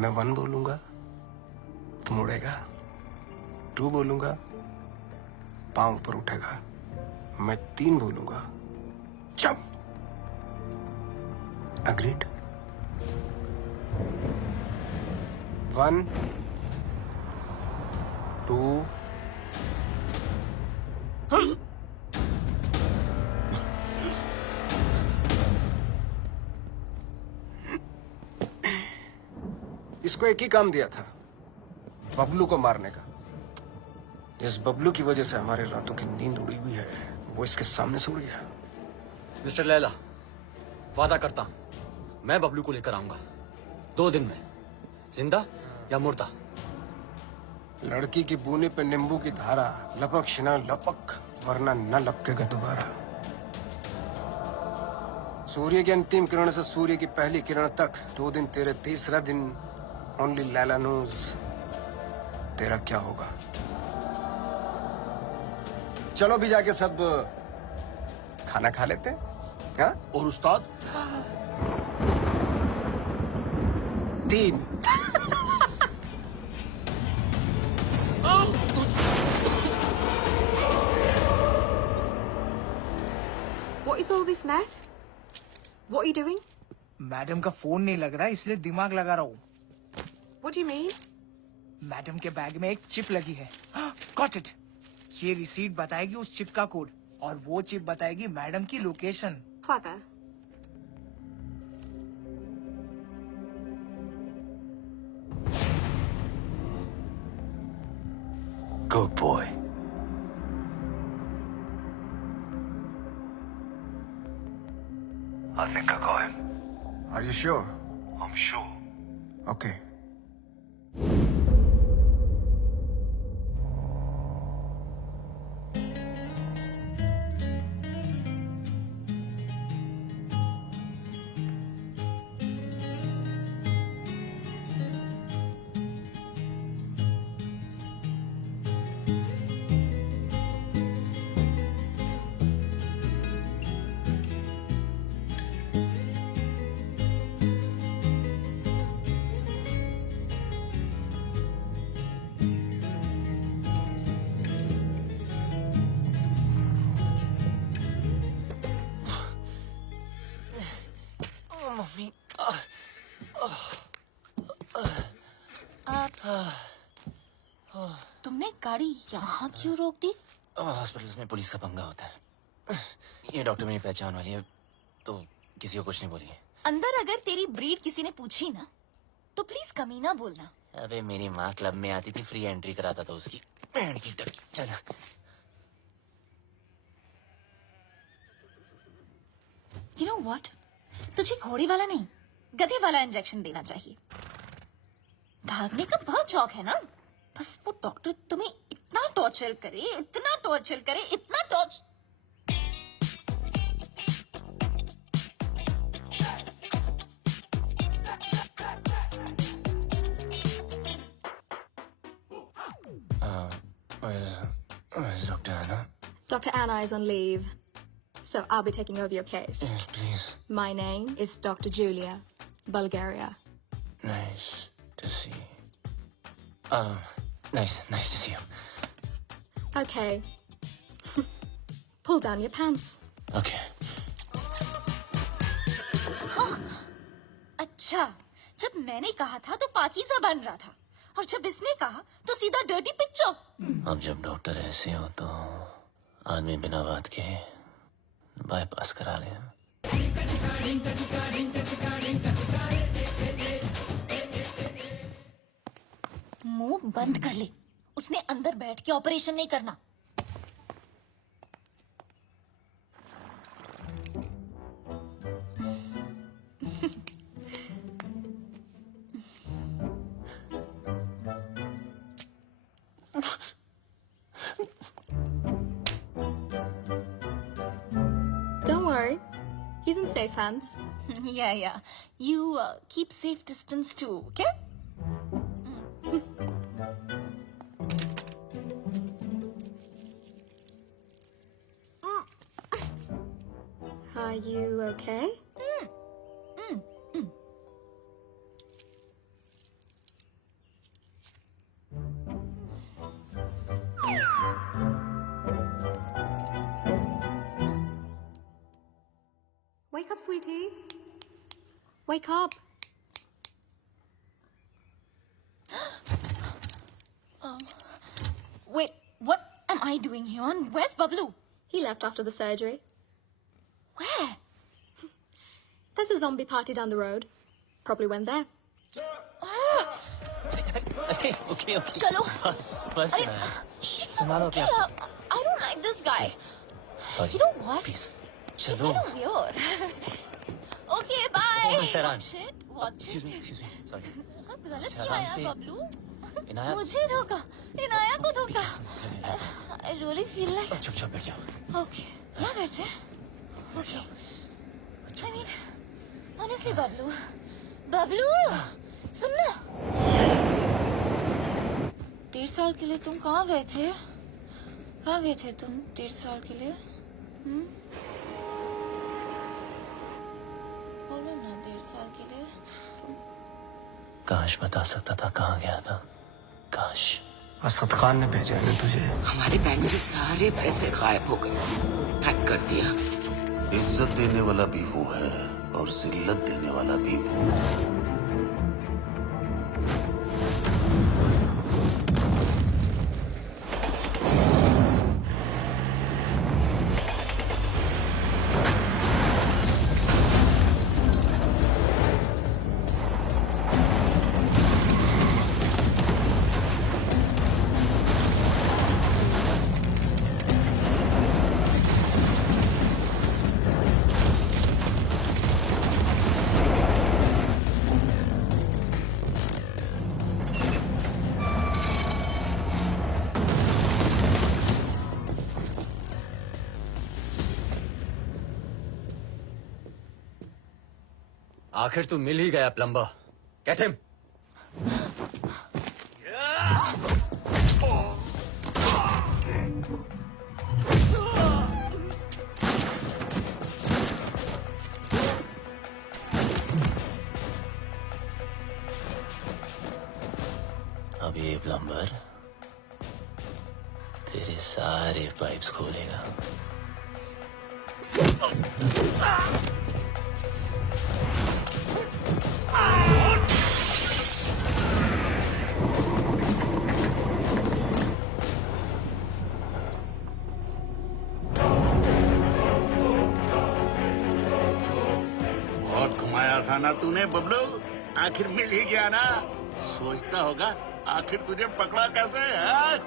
मैं 1 बोलूंगा तो मुड़ेगा, 2 बोलूंगा पांव ऊपर उठेगा, मैं 3 बोलूंगा जंप। अग्रीड? 1 2 इसको एक ही काम दिया था, बबलू को मारने का। जिस बबलू की वजह से हमारे रातों की नींद उड़ी हुई है, वो इसके सामने से उड़ गया। मिस्टर लैला, वादा करता हूं मैं बबलू को लेकर आऊंगा 2 दिन में, जिंदा या मुर्दा। लड़की की बूनी पे नींबू की धारा, लपक शिना लपक, वरना न लपकेगा दोबारा। सूर्य की अंतिम किरण से सूर्य की पहली किरण तक 2 दिन तेरे, तीसरा दिन ओनली लैला नोज तेरा क्या होगा। चलो भी जाके सब खाना खा लेते हैं, हाँ? और उस्ताद? 3 What is all this mess? What are you doing? Madam का फोन नहीं लग रहा, इसलिए दिमाग लगा रहा हूँ। What do you mean? Madam के बैग में एक चिप लगी है। Got it. ये रिसीट बताएगी उस चिप का कोड, और वो चिप बताएगी मैडम की location. Clever. Good boy. I think I got him. Are you sure? I'm sure. Okay. Mummy तुमने गाड़ी यहाँ क्यों रोक दी? हॉस्पिटल्स में पुलिस का पंगा होता है। ये डॉक्टर मेरी पहचान वाली है, तो किसी को कुछ नहीं बोलिए। अंदर अगर तेरी ब्रीड किसी ने पूछी ना, तो प्लीज कमी ना बोलना। अबे मेरी माँ क्लब में आती थी, फ्री एंट्री कराता था उसकी। बैंड की टकी। चल You know what? तुझे घोड़ी वाला नहीं, गधे वाला इंजेक्शन देना चाहिए। भागने का बहुत शौक है ना, बस वो डॉक्टर तुम्हें इतना टॉर्चर करे, इतना टॉर्चर करे, इतना torture. Where's Dr. Anna? Dr. Anna is on leave, so I'll be taking over your case. Yes, please. My name is Dr. Julia, Bulgaria. Nice to see you. Nice to see you. Okay. Pull down your pants. Okay. हाँ, अच्छा, जब मैंने कहा था तो पाकीज़ा बन रहा था, और जब इसने कहा तो सीधा डर्टी पिक्चर। अब जब डॉक्टर ऐसे हो तो आदमी बिना बात के बाईपास करा ले। मुंह बंद कर ले, उसने अंदर बैठ के ऑपरेशन नहीं करना। He's in safe hands. Yeah. You keep safe distance too, okay? Are you okay? Wake up, sweetie. Wake up. Wait, what am I doing here? And where's Bablu? He left after the surgery. Where? There's a zombie party down the road. Probably went there. Okay. Chalo. बस ना संभालो क्या? I don't like this guy. Sorry. You know what? Please. He's चलो. kind of weird. Okay, bye. Oh, Saran. Watch it. Excuse me. Sorry. गलत अच्छा, किया आराम यार से। बबलू. इनाया मुझे धोखा. इनाया को धोखा. I really feel like. चुपचाप बैठ जाओ. Okay. यहाँ बैठ रहे. Okay. I mean, honestly, Bablu. Bablu, सुन ना. 1.5 साल के लिए तुम कहाँ गए थे? कहाँ गए थे तुम 1.5 साल के लिए? बोलो ना 1.5 साल के लिए तुम. काश बता सकता था कहाँ गया था. काश. असद खान ने भेजा है तुझे. हमारे बैंक से सारे पैसे गायब हो गए. हैक कर दिया. इज्जत देने वाला भी वो है और जिल्लत देने वाला भी वो. आखिर तू मिल ही गया प्लम्बर. Get him. अब ये प्लम्बर तेरे सारे पाइप्स खोलेगा. बहुत घुमाया था ना तूने बबलू. आखिर मिल ही गया ना. सोचता होगा आखिर तुझे पकड़ा कैसे है?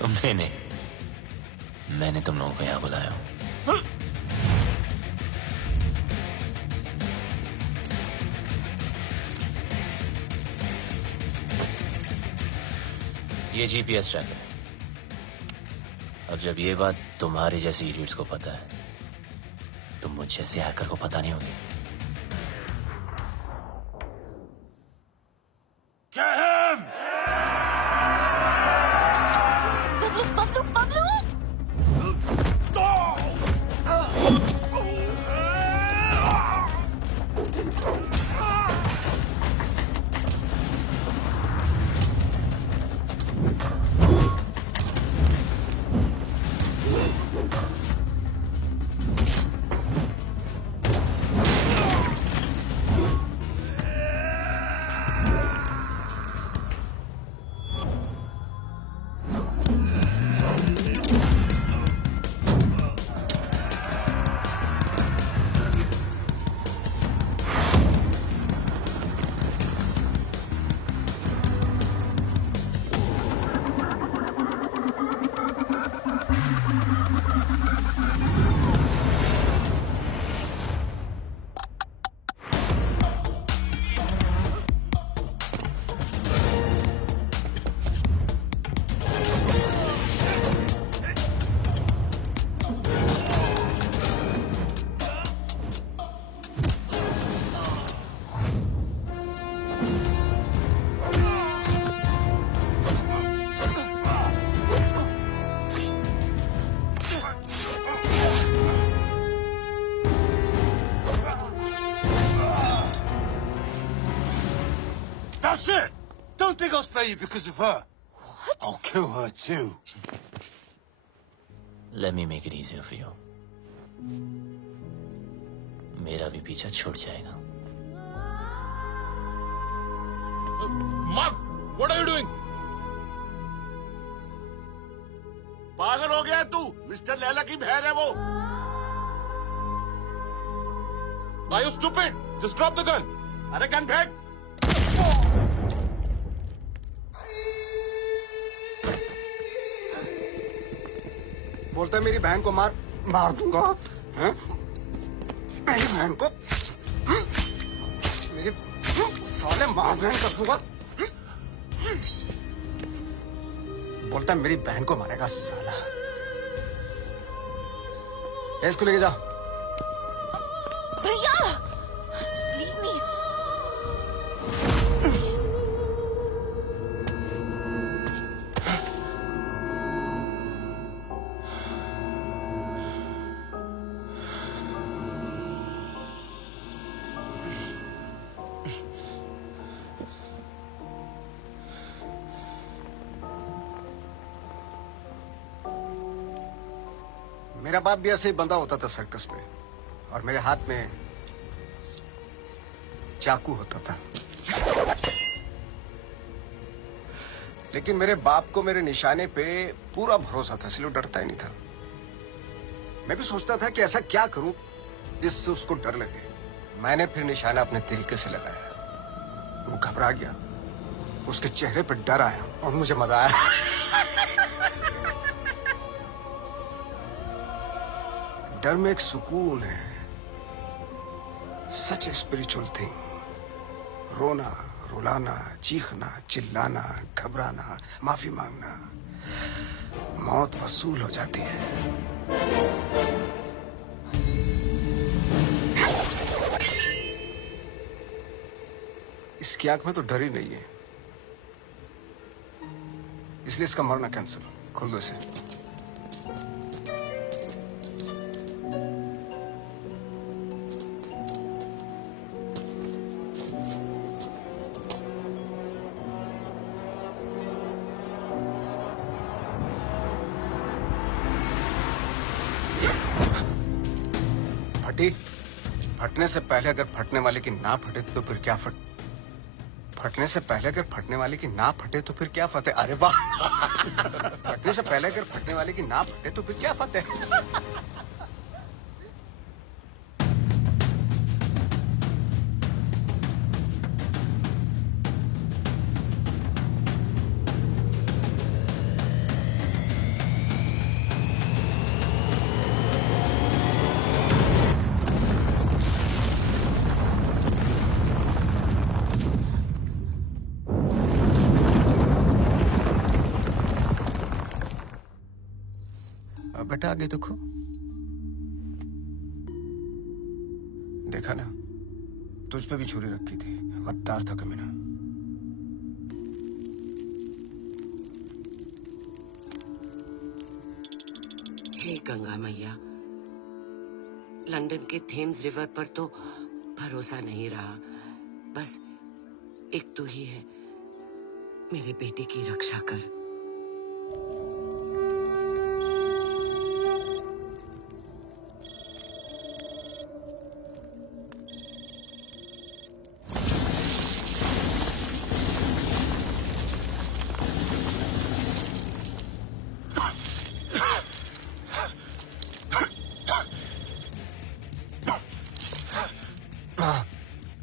तुमने नहीं, मैंने तुम लोगों को यहाँ बुलाया. ये जीपीएस ट्रैकर है. अब जब ये बात तुम्हारे जैसे इडियट्स को पता है तो मुझ जैसे हैकर को पता नहीं होगी. spare you because of her. What? I'll kill her too. Let me make it easier for you. मेरा भी पीछा छूट जाएगा. Mark, what are you doing? पागल हो गया तू? मिस्टर लैला की बहन है वो. Are you stupid? Just drop the gun. अरे गन फेंक. बोलता है मेरी बहन को मार दूंगा. हैं? मेरी बहन को मेरी साले मार बहन कर दूंगा. बोलता है मेरी बहन को मारेगा साला. इसको लेके जा. भैया, just leave me. मेरा बाप भी ऐसे ही बंधा होता था सर्कस में, और मेरे हाथ में चाकू होता था. लेकिन मेरे बाप को मेरे निशाने पे पूरा भरोसा था, इसलिए डरता ही नहीं था. मैं भी सोचता था कि ऐसा क्या करूं जिससे उसको डर लगे. मैंने फिर निशाना अपने तरीके से लगाया. वो घबरा गया, उसके चेहरे पर डर आया और मुझे मजा आया. डर में एक सुकून है. सच ए स्पिरिचुअल थिंग. रोना, रुलाना, चीखना, चिल्लाना, घबराना, माफी मांगना, मौत वसूल हो जाती है. इसकी आंख में तो डर ही नहीं है, इसलिए इसका मरना कैंसिल. खोल दो इसे. फटने से पहले अगर फटने वाले की ना फटे तो फिर क्या फटने से पहले अगर फटने वाले की ना फटे तो फिर क्या फतेह. अरे वाह. फटने से पहले अगर फटने वाले की ना फटे तो फिर क्या फतेह. बेटा आगे देखो. देखा ना, तुझ पे भी छुरी रखी थी. गद्दार था कमीना. हे गंगा मैया, लंदन के थेम्स रिवर पर तो भरोसा नहीं रहा. बस एक तू ही है. मेरे बेटे की रक्षा कर.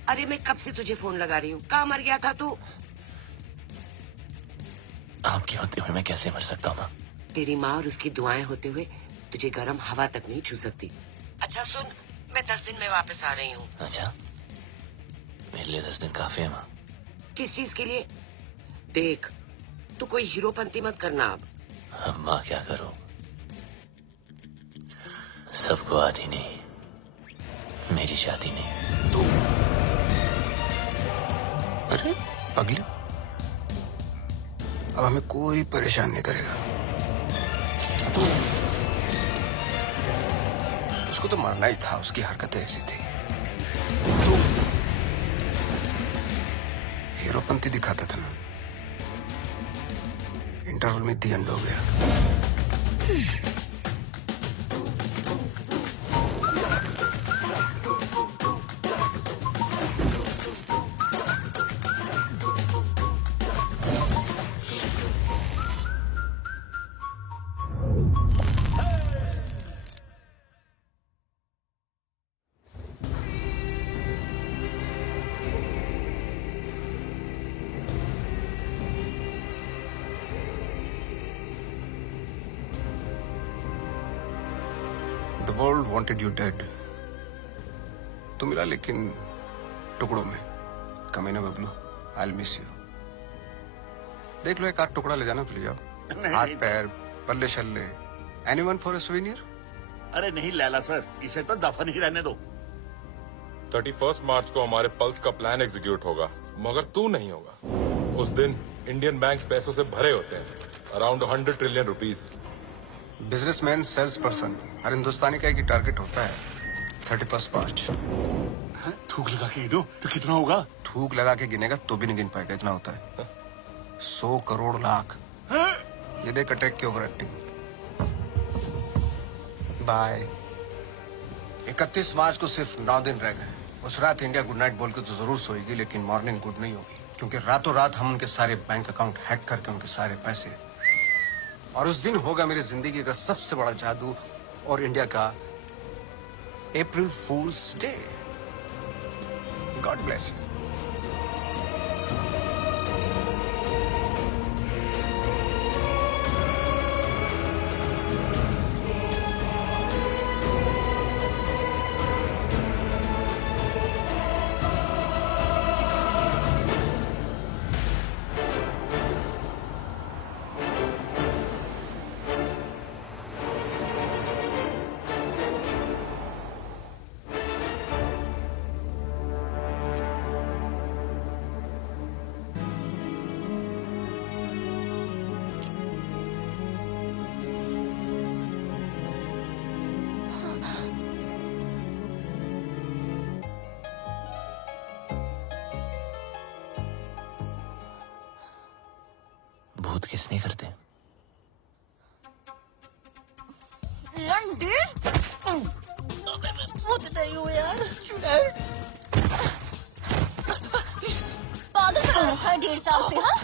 अरे मैं कब से तुझे फोन लगा रही हूँ. कहाँ मर गया था तू? आपके होते हुए मैं कैसे मर सकता हूँ माँ? तेरी माँ और उसकी दुआएं होते हुए तुझे गर्म हवा तक नहीं छू सकती. अच्छा सुन, मैं 10 दिन में वापस आ रही हूँ. अच्छा, मेरे लिए 10 दिन काफी है माँ. किस चीज के लिए? देख, तू कोई हीरोपंती मत करना अब माँ क्या करूं? सबको आती नहीं, मेरी शादी नहीं. तू अरे पगली, अब हमें कोई परेशान नहीं करेगा. उसको तो मरना ही था, उसकी हरकतें ऐसी थी. तू हीरोपंती दिखाता था ना, इंटरवल में दी एंड हो गया। The world wanted you dead. तो मिला लेकिन टुकड़ों में। कमीना बबलू, I'll miss you. देख लो एक आध टुकड़ा ले जाना तो ले जाओ। हाथ पैर, पल्ले शल्ले, anyone for a souvenir? अरे नहीं लैला सर, इसे तो दफन ही रहने दो। 31 मार्च को हमारे पल्स का प्लान एग्जीक्यूट होगा, मगर तू नहीं होगा। उस दिन इंडियन बैंक्स पैसों से भरे होते हैं, around 100 trillion rupees. Businessman, sales person, हर हिंदुस्तानी का एक ही टारगेट होता है। 31 मार्च। थूक लगा के गिनो तो कितना होगा? थूक लगा के गिनेगा तो भी नहीं गिन पाएगा, इतना होता है। 100 करोड़ लाख। ये देख अटैक की ओवर एक्टिंग। बाय। 31 मार्च को सिर्फ 9 दिन रह गए। उस रात इंडिया गुड नाइट बोल के तो जरूर सोएगी, लेकिन मॉर्निंग गुड नहीं होगी, क्योंकि रातों रात हम उनके सारे बैंक अकाउंट हैक करके उनके सारे पैसे, और उस दिन होगा मेरी जिंदगी का सबसे बड़ा जादू और इंडिया का अप्रैल फूल्स डे। God bless you. भूत किसने करते? भूत नहीं हूँ यार। पागल कर रखा है 1.5 साल से। हाँ,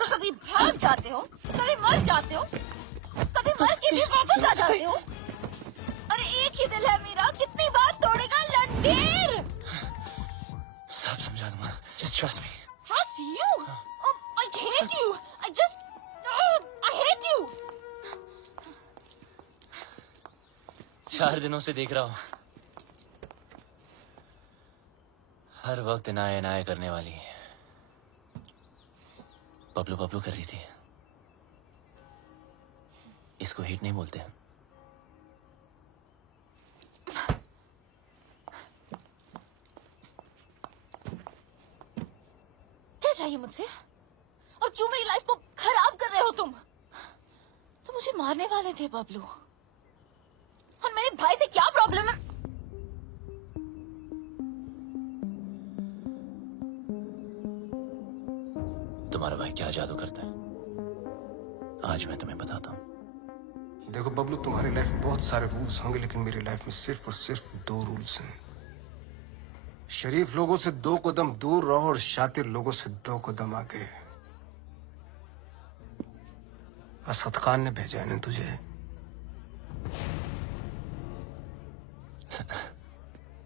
कभी भाग जाते हो, कभी मर जाते हो, कभी मर के भी वापस आ जाते हो। अरे एक ही दिल है मेरा, कितनी बार तोड़ेगा लंडेर? सब समझा दूंगा, just trust me. Trust you? I hate you. I hate you. 4 दिनों से देख रहा हूं, हर वक्त इनाय इनाय करने वाली बबलू बबलू कर रही थी। इसको हिट नहीं बोलते। क्या चाहिए मुझसे? और क्यों मेरी लाइफ को खराब कर रहे हो तुम? तुम मुझे मारने वाले थे बबलू, और मेरे भाई से क्या प्रॉब्लम है? तुम्हारा भाई क्या जादू करता है, आज मैं तुम्हें बताता हूं। देखो बबलू, तुम्हारी लाइफ में बहुत सारे रूल्स होंगे, लेकिन मेरी लाइफ में सिर्फ और सिर्फ 2 रूल्स हैं। शरीफ लोगों से 2 कदम दूर रहो और शातिर लोगों से 2 कदम आगे। असद खान ने भेजा है ना तुझे?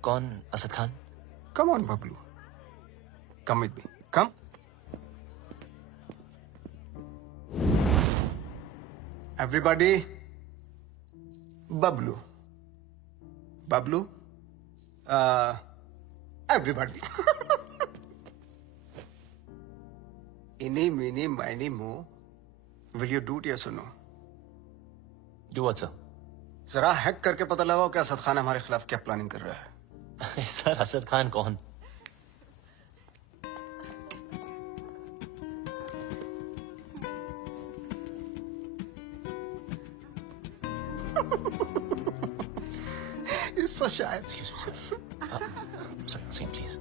कौन Asad Khan? Come on Bablu, come with me, come. Everybody, Bablu, Bablu, everybody. इनी मिनी माइनी मो, will you do it yes और नो? Do what sir? जरा हैक करके पता लगाओ कि असद खान हमारे खिलाफ क्या प्लानिंग कर रहा है। सर, असद खान कौन? He's so shy. Excuse me, sir. Sorry, scene, please.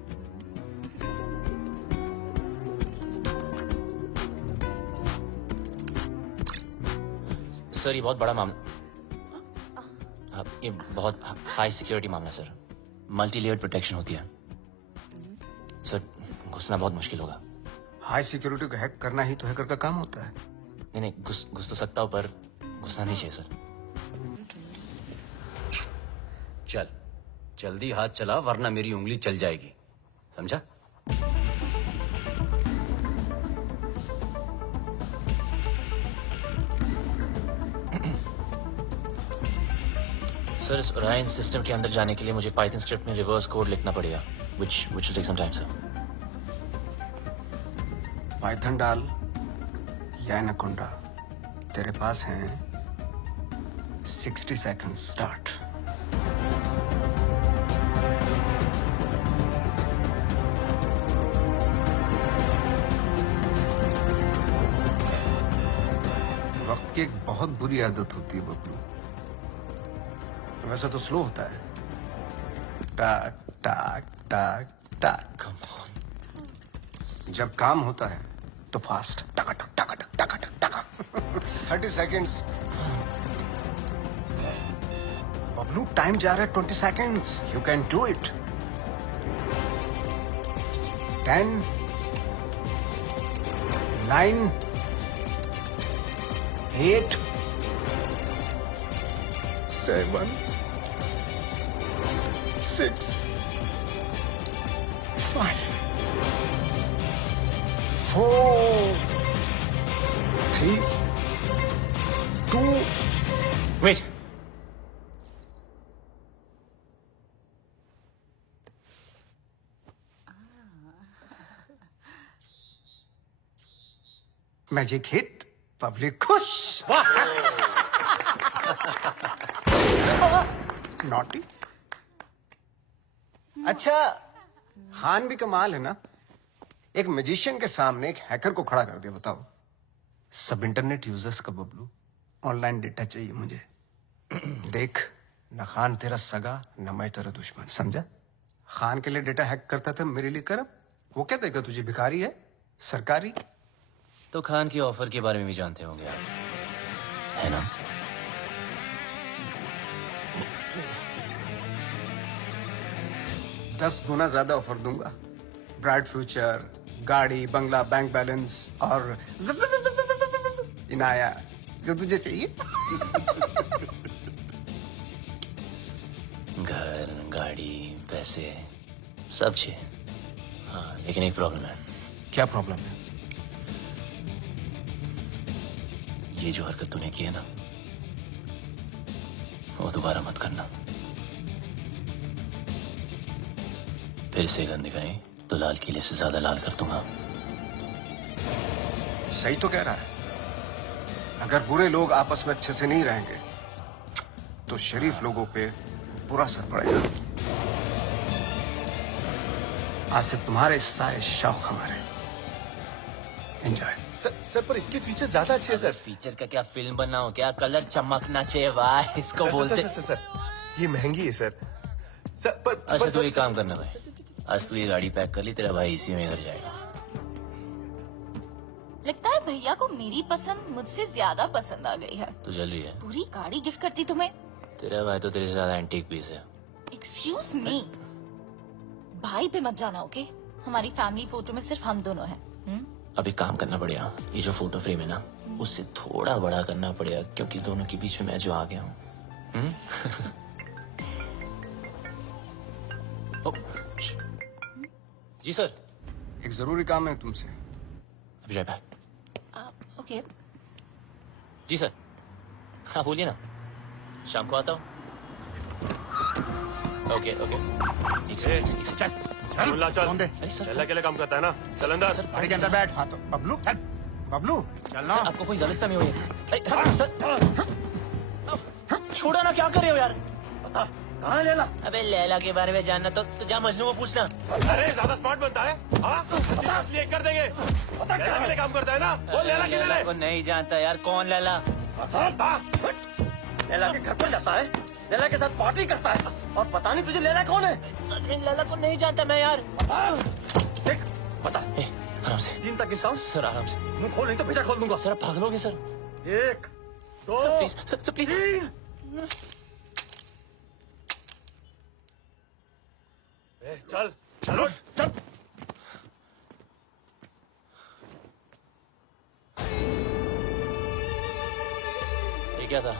Sir ये बहुत बड़ा मामला, ये बहुत हाई सिक्योरिटी मामला सर, मल्टी लेयर्ड प्रोटेक्शन होती है सर, घुसना बहुत मुश्किल होगा। हाई सिक्योरिटी को हैक करना ही तो हैकर का काम होता है। नहीं नहीं, घुस तो सकता हूँ पर घुसना नहीं चाहिए सर। चल जल्दी हाथ चला वरना मेरी उंगली चल जाएगी, समझा? सर इस ओरायन सिस्टम के अंदर जाने के लिए मुझे पाइथन स्क्रिप्ट में रिवर्स कोड लिखना पड़ेगा, which will take some time sir। Python डाल या एनाकोंडा, तेरे पास हैं 60 seconds स्टार्ट। वक्त की एक बहुत बुरी आदत होती है बबलू, वैसे तो स्लो होता है, टाक टाक टाक टाक। जब काम होता है तो फास्ट, टका टक टका टक टका टक टका। 30 seconds। बबलू टाइम जा रहा है 20 seconds, you can do it. 10 9 8 7 6 5 4 3 2 Wait। Magic hit, public खुश। नॉटी। अच्छा खान भी कमाल है ना, एक मैजिशियन के सामने एक हैकर को खड़ा कर दिया। बताओ, सब इंटरनेट यूजर्स का बबलू ऑनलाइन डेटा चाहिए मुझे। देख, न खान तेरा सगा न मैं तेरा दुश्मन, समझा? खान के लिए डेटा हैक करता था, मेरे लिए कर। वो क्या देगा तुझे, भिखारी है सरकारी? तो खान की ऑफर के बारे में भी जानते होंगे आप, है ना? दस गुना ज्यादा ऑफर दूंगा, ब्राइट फ्यूचर, गाड़ी, बंगला, बैंक बैलेंस और इनाया, जो तुझे चाहिए। घर, गाड़ी, पैसे सब चाहिए। हाँ, लेकिन एक प्रॉब्लम है। क्या प्रॉब्लम है? ये जो हरकत तूने की है ना, वो दोबारा मत करना। फिर से गंदी कहीं तो लाल किले से ज्यादा लाल कर दूंगा। सही तो कह रहा है। अगर बुरे लोग आपस में अच्छे से नहीं रहेंगे तो शरीफ लोगों पे बुरा असर पड़ेगा। आज से तुम्हारे सारे शौक हमारे। एंजॉय। सर पर इसके फीचर ज्यादा अच्छे हैं सर। फीचर का क्या, फिल्म बनाओ क्या, कलर चमकना चाहिए, वाह इसको बोलते। सर ये महंगी है सर। सर पर अच्छा तो एक काम करना भाई, आज तू ये गाड़ी पैक कर ली, तेरा भाई इसी में घर जाएगा। लगता है भैया को मेरी पसंद मुझसे ज्यादा पसंद आ गई है। तू जल रही है? पूरी गाड़ी गिफ्ट करती तुम्हें। तेरा भाई तो तेरे से ज्यादा एंटीक पीस है। एक्सक्यूज मी, भाई पे मत जाना ओके? हमारी फैमिली फोटो में सिर्फ हम दोनों हैं। अब एक काम करना पड़ेगा, ये जो फोटो फ्रेम है ना उससे थोड़ा बड़ा करना पड़ेगा, क्योंकि दोनों के बीच में मैं जो आ गया हूँ। जी सर। एक जरूरी काम है तुमसे। अभी राइट बैक। ओके। जी सर। हाँ बोलिए ना, शाम को आता हूँ। Okay okay. एक सेकंड। मुल्ला चल। चल अकेले काम करता है ना, चल अंदर। गाड़ी के अंदर बैठ। हाँ तो बबलू चल, बबलू चलना। सर आपको कोई गलतफहमी हुई है? सर छोड़ो ना, क्या कर रहे हो यार? बता कहाँ है लैला? अबे लैला के बारे में जानना तो जा मजनू को पूछना। अरे ज्यादा स्मार्ट बनता है, हाँ? इसलिए कर देंगे। लैला के लिए काम करता है ना, वो लैला के लिए। को नहीं जानता यार, कौन लैला? लैला के घर पर जाता है, लैला के साथ पार्टी करता है, और पता नहीं तुझे लैला कौन है? सर इन लैला को नहीं जानता मैं यार। देख बता। आराम से। 3 तक गिनता हूँ। सर आराम से। मुंह खोल नहीं तो पीछा खोल दूंगा। सर आप भाग लोगे sir. 1 sir please, sir please. चल चलो चल। ये क्या था?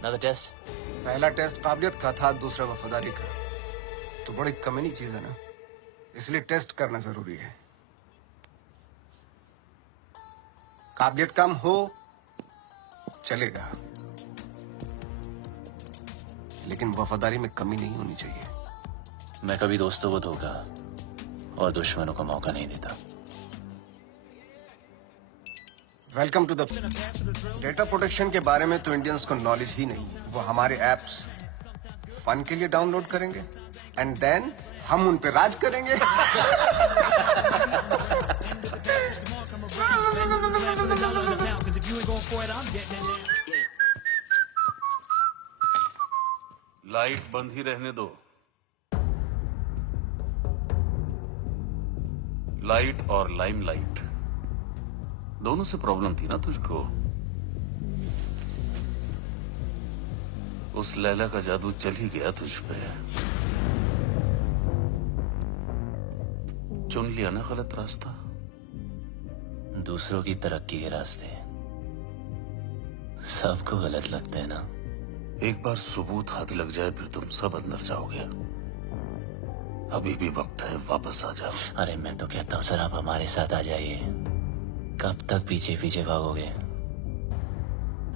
Another test? पहला टेस्ट काबिलियत का था, दूसरा वफादारी का। तो बड़ी कमीनी चीज है ना, इसलिए टेस्ट करना जरूरी है। काबिलियत कम हो चलेगा, लेकिन वफादारी में कमी नहीं होनी चाहिए। मैं कभी दोस्तों को धोखा और दुश्मनों को मौका नहीं देता। Welcome to the data protection के बारे में तो इंडियंस को नॉलेज ही नहीं। वो हमारे एप्स फन के लिए डाउनलोड करेंगे एंड देन हम उन पे राज करेंगे। लाइट बंद ही रहने दो। लाइट और लाइमलाइट दोनों से प्रॉब्लम थी ना तुझको। उस लैला का जादू चल ही गया तुझ पे। चुन लिया ना गलत रास्ता। दूसरों की तरक्की के रास्ते सबको गलत लगते हैं ना। एक बार सबूत हाथ लग जाए फिर तुम सब अंदर जाओगे। अभी भी वक्त है, वापस आ जाओ। अरे मैं तो कहता हूँ सर आप हमारे साथ आ जाइए। कब तक पीछे पीछे भागोगे?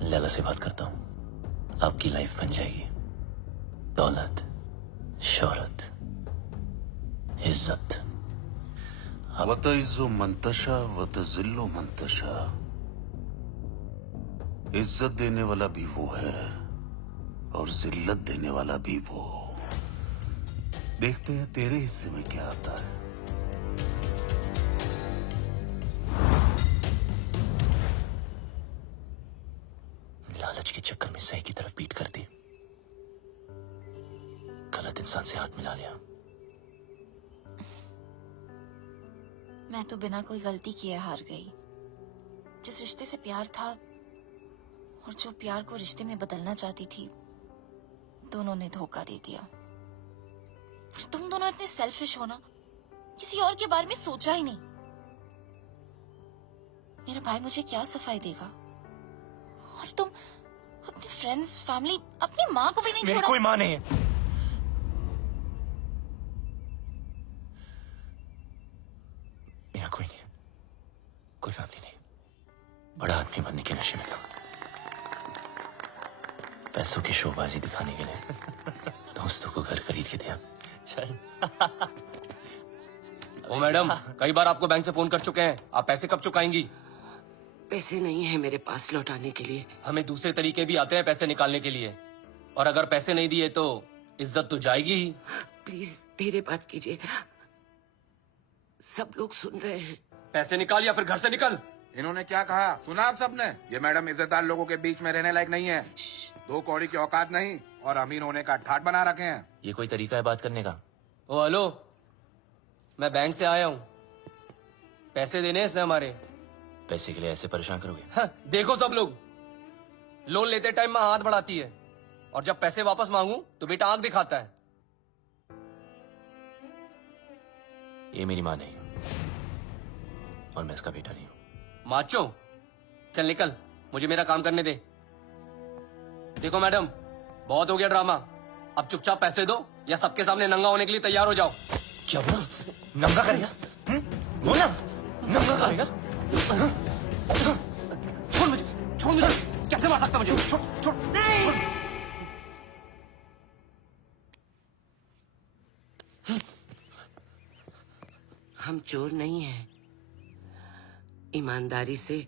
लैला से बात करता हूँ, आपकी लाइफ बन जाएगी। दौलत, शोहरत, इज्जत। वतइज़्ज़ु मंतशा वतज़िल्लु मंतशा। इज्जत देने वाला भी वो है और जिल्लत देने वाला भी वो। देखते हैं तेरे हिस्से में क्या आता है। लालच के चक्कर में सही की तरफ पीट कर दी, गलत इंसान से हाथ मिला लिया। मैं तो बिना कोई गलती किए हार गई। जिस रिश्ते से प्यार था और जो प्यार को रिश्ते में बदलना चाहती थी, दोनों ने धोखा दे दिया। और तुम दोनों इतने सेल्फिश हो ना, किसी और के बारे में सोचा ही नहीं। मेरा भाई मुझे क्या सफाई देगा, और तुम अपने फ्रेंड्स, फैमिली, अपनी माँ को भी नहीं मेरी छोड़ा। कोई माँ नहीं है। मेरा कोई नहीं, कोई फैमिली नहीं। बड़ा आदमी बनने के नशे में था, पैसों की शोबाजी दिखाने के लिए दोस्तों को घर खरीद के दिया। चल। ओ मैडम, कई बार आपको बैंक से फोन कर चुके हैं, आप पैसे कब चुकाएंगी? पैसे नहीं है मेरे पास लौटाने के लिए। हमें दूसरे तरीके भी आते हैं पैसे निकालने के लिए, और अगर पैसे नहीं दिए तो इज्जत तो जाएगी ही। प्लीज धीरे बात कीजिए, सब लोग सुन रहे हैं। पैसे निकाल या फिर घर से निकल। इन्होंने क्या कहा सुना आप सबने? ये मैडम इज्जतदार लोगों के बीच में रहने लायक नहीं है। दो कौड़ी की औकात नहीं और अमीर होने का ठाट बना रखे हैं। ये कोई तरीका है बात करने का? ओ हेलो, मैं बैंक से आया हूँ, पैसे देने हैं इसने हमारे। पैसे के लिए ऐसे परेशान करोगे? हाँ, देखो सब लोग, लोन लेते टाइम माँ हाथ बढ़ाती है और जब पैसे वापस मांगू तो बेटा आंख दिखाता है। ये मेरी माँ नहीं और मैं इसका बेटा नहीं हूँ। माचो, चल निकल, मुझे मेरा काम करने दे। देखो मैडम, बहुत हो गया ड्रामा, अब चुपचाप पैसे दो या सबके सामने नंगा होने के लिए तैयार हो जाओ। क्या बोला? नंगा करेगा? बोला नंगा करेगा? छोड़ मुझे, छोड़ मुझे, कैसे मार सकता मुझे? छोड़, छोड़, छोड़। हम चोर नहीं हैं। ईमानदारी से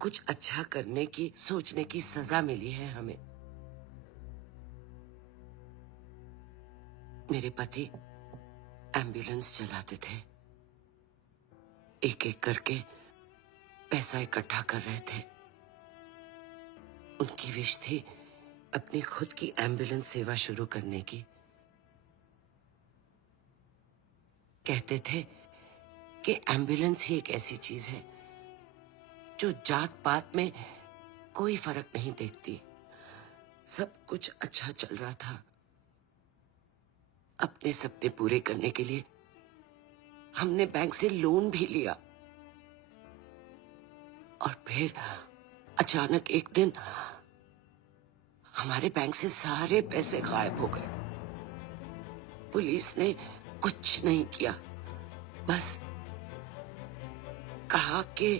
कुछ अच्छा करने की, सोचने की सजा मिली है हमें। मेरे पति एम्बुलेंस चलाते थे, एक एक करके पैसा इकट्ठा कर रहे थे। उनकी विश थी अपनी खुद की एम्बुलेंस सेवा शुरू करने की। कहते थे कि एम्बुलेंस ही एक ऐसी चीज है जो जात पात में कोई फर्क नहीं देखती। सब कुछ अच्छा चल रहा था। अपने सपने पूरे करने के लिए हमने बैंक से लोन भी लिया और फिर अचानक एक दिन हमारे बैंक से सारे पैसे गायब हो गए। पुलिस ने कुछ नहीं किया, बस कहा कि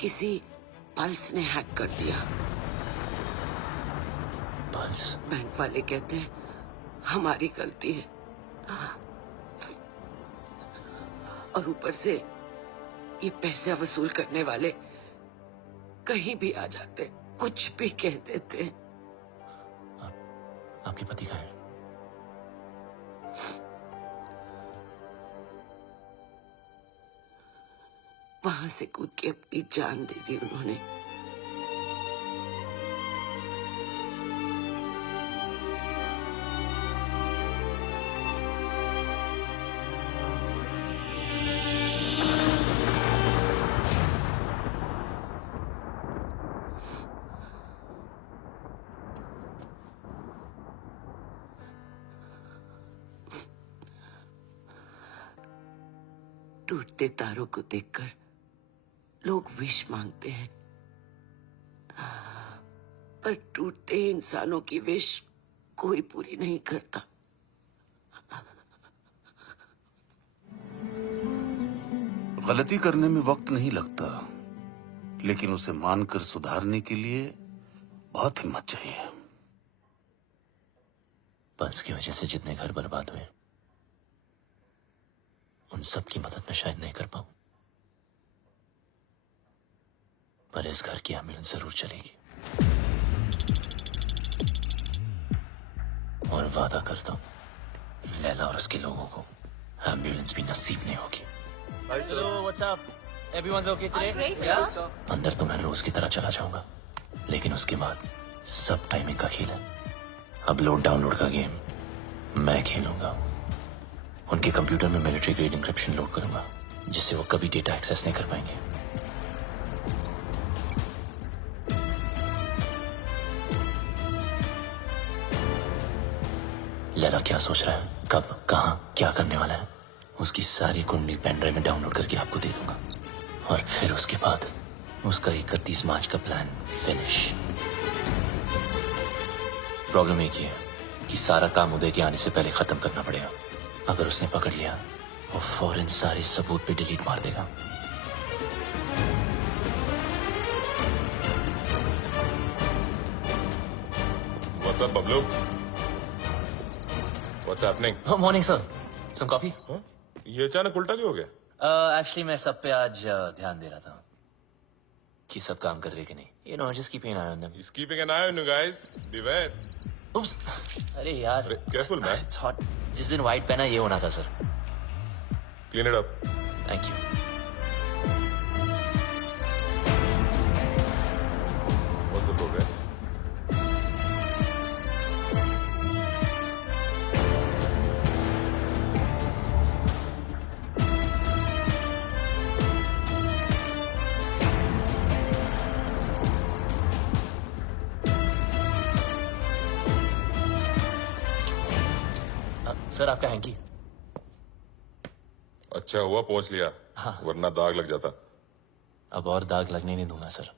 किसी पल्स ने हैक कर दिया। पल्स? बैंक वाले कहते हैं हमारी गलती है, और ऊपर से ये पैसे वसूल करने वाले कहीं भी आ जाते, कुछ भी कह देते। आपके पति कहाँ हैं? वहां से कूद के अपनी जान दे दी उन्होंने। टूटते तारों को देखकर लोग विश मांगते हैं, पर टूटते इंसानों की विश कोई पूरी नहीं करता। गलती करने में वक्त नहीं लगता, लेकिन उसे मानकर सुधारने के लिए बहुत हिम्मत चाहिए। पल्स की वजह से जितने घर बर्बाद हुए, उन सब की मदद मैं शायद नहीं कर पाऊं, पर इस घर की एम्बुलेंस जरूर चलेगी। और वादा करता हूं लैला और उसके लोगों को एम्बुलेंस भी नसीब नहीं होगी। Hello, what's up? Everyone's okay today? great, Yeah. sir. अंदर तो मैं रोज की तरह चला जाऊंगा, लेकिन उसके बाद सब टाइमिंग का खेल है। अब लोड डाउनलोड का गेम मैं खेलूंगा। उनके कंप्यूटर में मिलिट्री ग्रेड इंक्रिप्शन लोड करूंगा, जिससे वो कभी डेटा एक्सेस नहीं कर पाएंगे। लैला क्या सोच रहा है, कब, कहां, क्या करने वाला है, उसकी सारी कुंडली पेन ड्राइव में डाउनलोड करके आपको दे दूंगा। और फिर उसके बाद उसका 31 मार्च का प्लान फिनिश। प्रॉब्लम एक ही है कि सारा काम उदय के आने से पहले खत्म करना पड़ेगा। अगर उसने पकड़ लिया, वो फौरन सारे सबूत पे डिलीट मार देगा। What's up, Bablu? What's happening? Morning sir, some coffee? ये अचानक उल्टा क्यों हो गया? एक्चुअली मैं सब पे आज ध्यान दे रहा था कि सब काम कर रहे कि नहीं। You know, just keeping an eye on them. He's keeping an eye on you guys. Beware. Oops. अरे यार, Careful, man. It's hot. जिस दिन व्हाइट पहना ये होना था sir. Clean it up. Thank you. What's the progress? Sir आपका हैंकी। अच्छा हुआ पहुंच लिया, वरना दाग लग जाता। अब और दाग लगने नहीं दूंगा sir.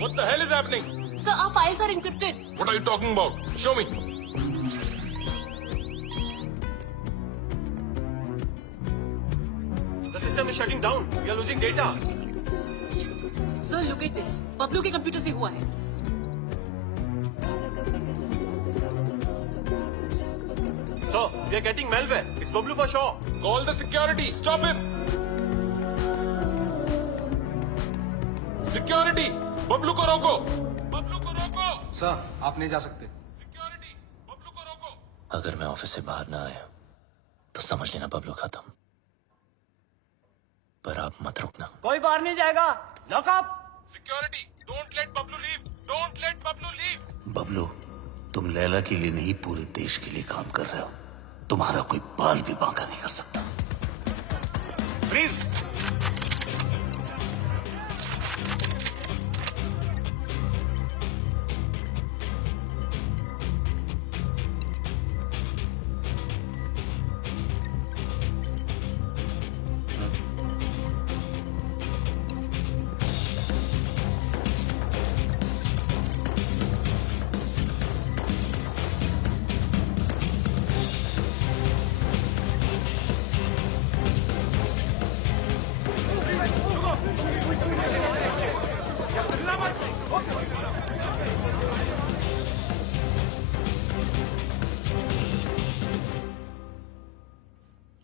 What the hell is happening? Sir, our files are encrypted. What are you talking about? Show me. The system is shutting down. We are losing data. Sir, look at this. Bablu के कंप्यूटर से हुआ है। So, we are getting malware. It's Bablu for sure. Call the security. Stop him. Security. Bablu को रोको। बबलू को रोको। सर, आप नहीं जा सकते। Security. बबलू को रोको। अगर मैं ऑफिस से बाहर ना आया तो समझ लेना बबलू खत्म। पर आप मत रुकना। कोई बाहर नहीं जाएगा। Lock up. Security, don't let Bablu leave, don't let Bablu leave. Bablu, तुम लैला के लिए नहीं पूरे देश के लिए काम कर रहे हो। तुम्हारा कोई बाल भी बांका नहीं कर सकता। प्लीज।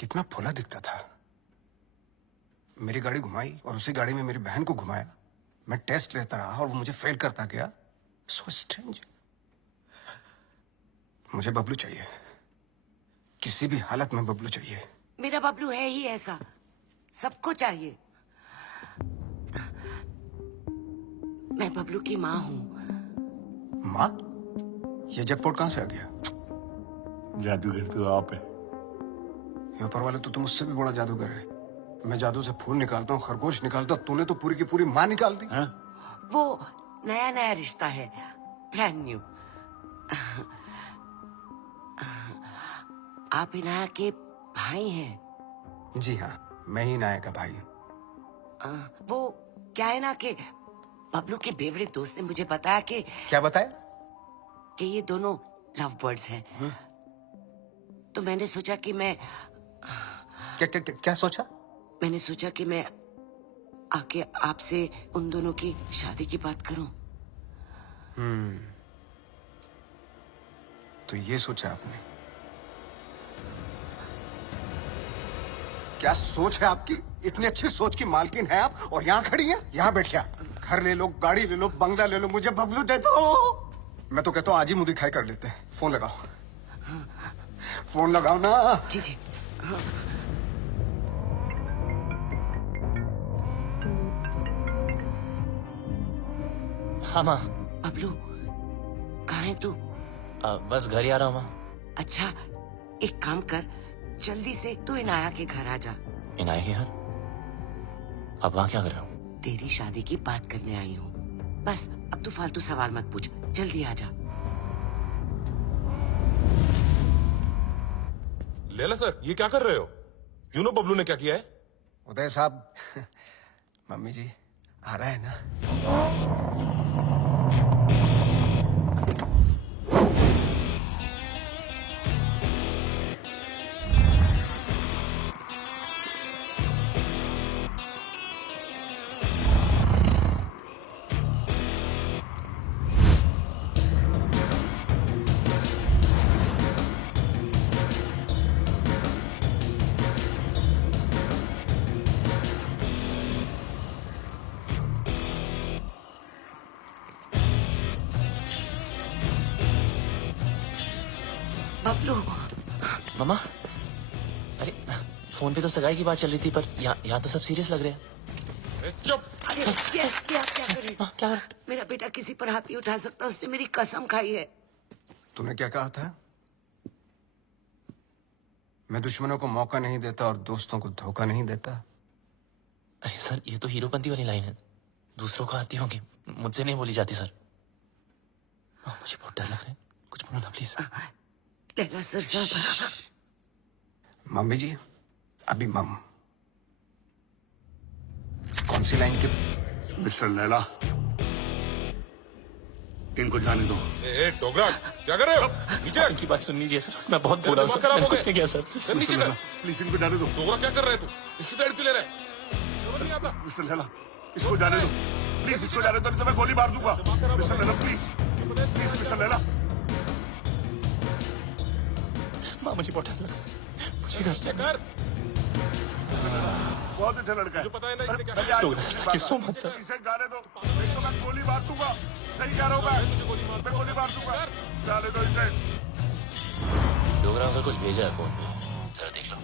कितना फुला दिखता था। मेरी गाड़ी घुमाई और उसी गाड़ी में मेरी बहन को घुमाया। मैं टेस्ट लेता रहा और वो मुझे फेल करता गया। So strange. मुझे बबलू चाहिए। किसी भी हालत में बबलू चाहिए। मेरा बबलू है ही ऐसा, सबको चाहिए। मैं बबलू की माँ हूँ। माँ? ये जैकपॉट कहाँ से आ गया? जादूगर तो आप है। ये ऊपर वाले तो तुम मुझसे भी बड़ा जादूगर है। मैं जादू से फूल निकालता हूँ, खरगोश निकालता हूँ। तूने तो पूरी की पूरी माँ निकाल दी। वो नया नया रिश्ता है, ब्रांड न्यू। आप इनाया के भाई हैं? जी हाँ, मैं ही इनाया का भाई हूँ। वो क्या है ना कि बबलू के बेवड़े दोस्त ने मुझे बताया कि क्या बताया? कि ये दोनों लव बर्ड्स हैं। तो मैंने सोचा कि मैं क्या सोचा? मैंने सोचा कि मैं आके आपसे उन दोनों की शादी की बात करूं। तो ये सोचा आपने? क्या सोच है आपकी? इतनी अच्छी सोच की मालकिन है आप और यहाँ खड़ी हैं? यहाँ बैठिए। घर ले लो, गाड़ी ले लो, बंगला ले लो, मुझे बबलू दे दो। मैं तो कहता हूँ आज ही मुंह दिखाई कर लेते हैं। फोन लगाओ। फोन लगाओ ना। जी जी। हाँ माँ। बबलू, कहाँ है तू? बस घर ही आ रहा हूँ माँ। अच्छा, एक काम कर, जल्दी से तू इनाया के घर आ जा। इनाया के घर? अब वहाँ क्या कर रहे हो? तेरी शादी की बात करने आई हूँ। बस अब तू फालतू सवाल मत पूछ, जल्दी आ जा। लैला सर, ये क्या कर रहे हो? यू नो बबलू ने क्या किया है? उदय साहब, मम्मी जी आ रहा है ना? बबलू। मामा, अरे फोन पे तो सगाई की बात चल रही थी, पर यहाँ तो सब सीरियस लग रहे हैं। चुप। अरे क्या करे? क्या? मेरा बेटा किसी पर हाथ नहीं उठा सकता, उसने मेरी कसम खाई है। तूने क्या कहा था? मैं दुश्मनों को मौका नहीं देता और दोस्तों को धोखा नहीं देता। अरे सर, ये तो हीरोपंती वाली लाइन है। दूसरों को आती होगी, मुझसे नहीं बोली जाती सर। मुझे बहुत डर लग रहा है, कुछ बोलो ना प्लीज। लैला सर साहब। मम्मी जी, अभी मम कौन सी लाइन के? मिस्टर लैला, इनको जाने दो। डोगरा, क्या कर रहे हो? नीचे इनकी बात सुन लीजिए सर, मैं बहुत बुरा हूँ सर, मैंने कुछ नहीं किया सर। नीचे कर। प्लीज इनको जाने दो। डोगरा, क्या कर रहे है तू? इसी साइड क्यों ले रहा है? समझ नहीं आता। मिस्टर लैला, इसको जाने दो प्लीज, इसको जाने दो, नहीं तो मैं गोली मार दूंगा। Mister Laila please, please mister Laila. माँ मुझे बहुत डर लगा, मुझे घर कर। बहुत अच्छा लड़का है। पता है ना इसने क्या? Dogra sir, thank you so much sir. इसे जाने दो, नहीं तो मैं गोली मार दूंगा। सही कह रहा हूँ मैं गोली मार दूंगा। जाने दो इसे। डोगरा अंकल कुछ भेजा है फोन पे, जरा देख लो।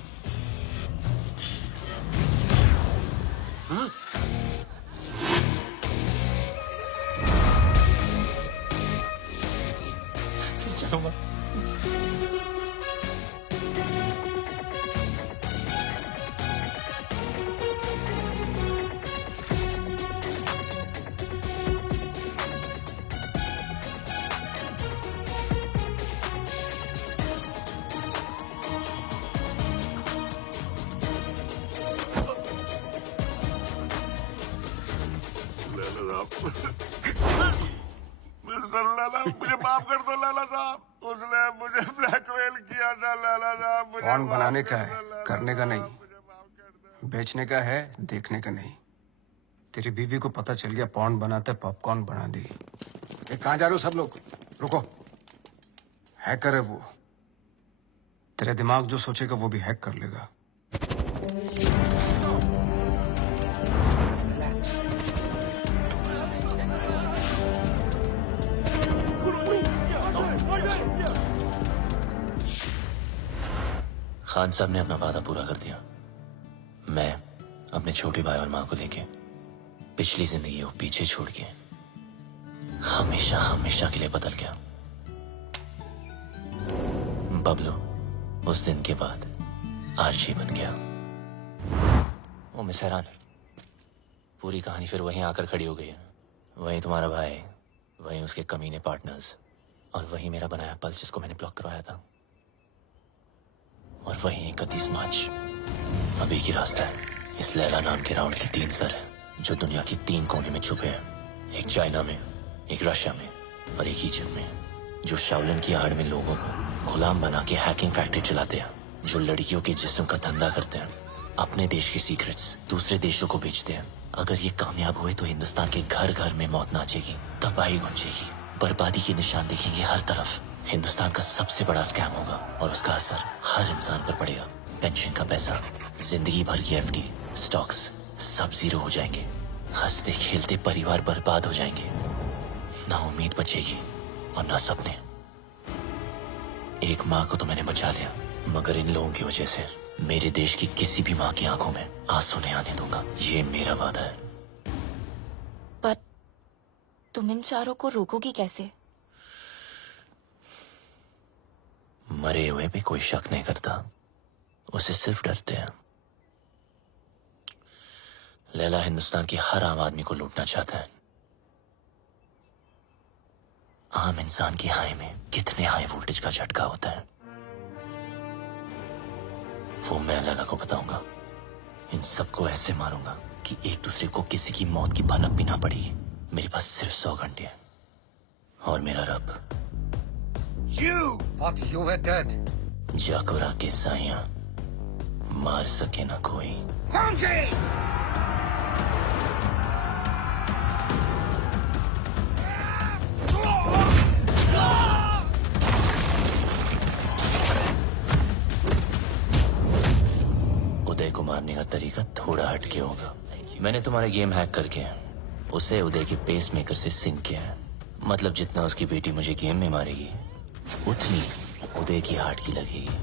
चलूंगा। मुझे माफ कर दो लाला साहब, उसने मुझे ब्लैकमेल किया था लाला साहब। पॉर्न बनाने का है, करने का नहीं। बेचने का है, देखने का नहीं। तेरी बीवी को पता चल गया पॉर्न बनाते, पॉपकॉर्न बना दी। कहाँ जा रहे हो सब लोग? रुको। हैकर है वो, तेरे दिमाग जो सोचेगा वो भी हैक कर लेगा। खान साहब ने अपना वादा पूरा कर दिया। मैं अपने छोटे भाई और माँ को लेके पिछली जिंदगी को पीछे छोड़ के हमेशा हमेशा के लिए बदल गया। बबलू उस दिन के बाद आरजी बन गया। ओ मिस हैरान, पूरी कहानी फिर वहीं आकर खड़ी हो गई है। वहीं तुम्हारा भाई, वहीं उसके कमीने पार्टनर्स, और वहीं मेरा बनाया पल्स जिसको मैंने ब्लॉक करवाया था, और वहीं 31 मार्च। अब एक ही रास्ता है। इस लैला नाम के राउंड के 3 सर हैं जो दुनिया की 3 कोने में छुपे हैं। एक चाइना में, एक रशिया में और एक ईजिप्ट में, जो शाओलिन की आड़ में लोगों को गुलाम बना के हैकिंग फैक्ट्री चलाते हैं, जो लड़कियों के जिस्म का धंधा करते हैं, अपने देश के सीक्रेट्स दूसरे देशों को बेचते हैं। अगर ये कामयाब हुए तो हिंदुस्तान के घर घर में मौत नाचेगी, तबाही गूंजेगी, बर्बादी के निशान दिखेंगे हर तरफ। हिंदुस्तान का सबसे बड़ा स्कैम होगा और उसका असर हर इंसान पर पड़ेगा। पेंशन का पैसा, जिंदगी भर की एफडी, स्टॉक्स सब जीरो हो जाएंगे। हंसते खेलते परिवार बर्बाद हो जाएंगे। ना उम्मीद बचेगी और ना सपने। एक माँ को तो मैंने बचा लिया, मगर इन लोगों की वजह से मेरे देश की किसी भी माँ की आंखों में आंसू नहीं आने दूंगा। ये मेरा वादा है। पर तुम इन चारों को रोकोगी कैसे? मरे हुए पे कोई शक नहीं करता, उसे सिर्फ डरते हैं। लैला हिंदुस्तान की हर आम आदमी को लूटना चाहता है। आम इंसान की हाई में कितने हाई वोल्टेज का झटका होता है वो मैं लैला को बताऊंगा। इन सबको ऐसे मारूंगा कि एक दूसरे को किसी की मौत की भनक भी ना पड़ेगी। मेरे पास सिर्फ 100 घंटे हैं और मेरा रब जाकोरा के साइया मार सके ना कोई। उदय को मारने का तरीका थोड़ा हटके होगा। मैंने तुम्हारे गेम हैक करके उसे उदय के पेस मेकर से सिंक किया है। मतलब जितना उसकी बेटी मुझे गेम में मारेगी उतनी उदय की हार्ट की लगेगी।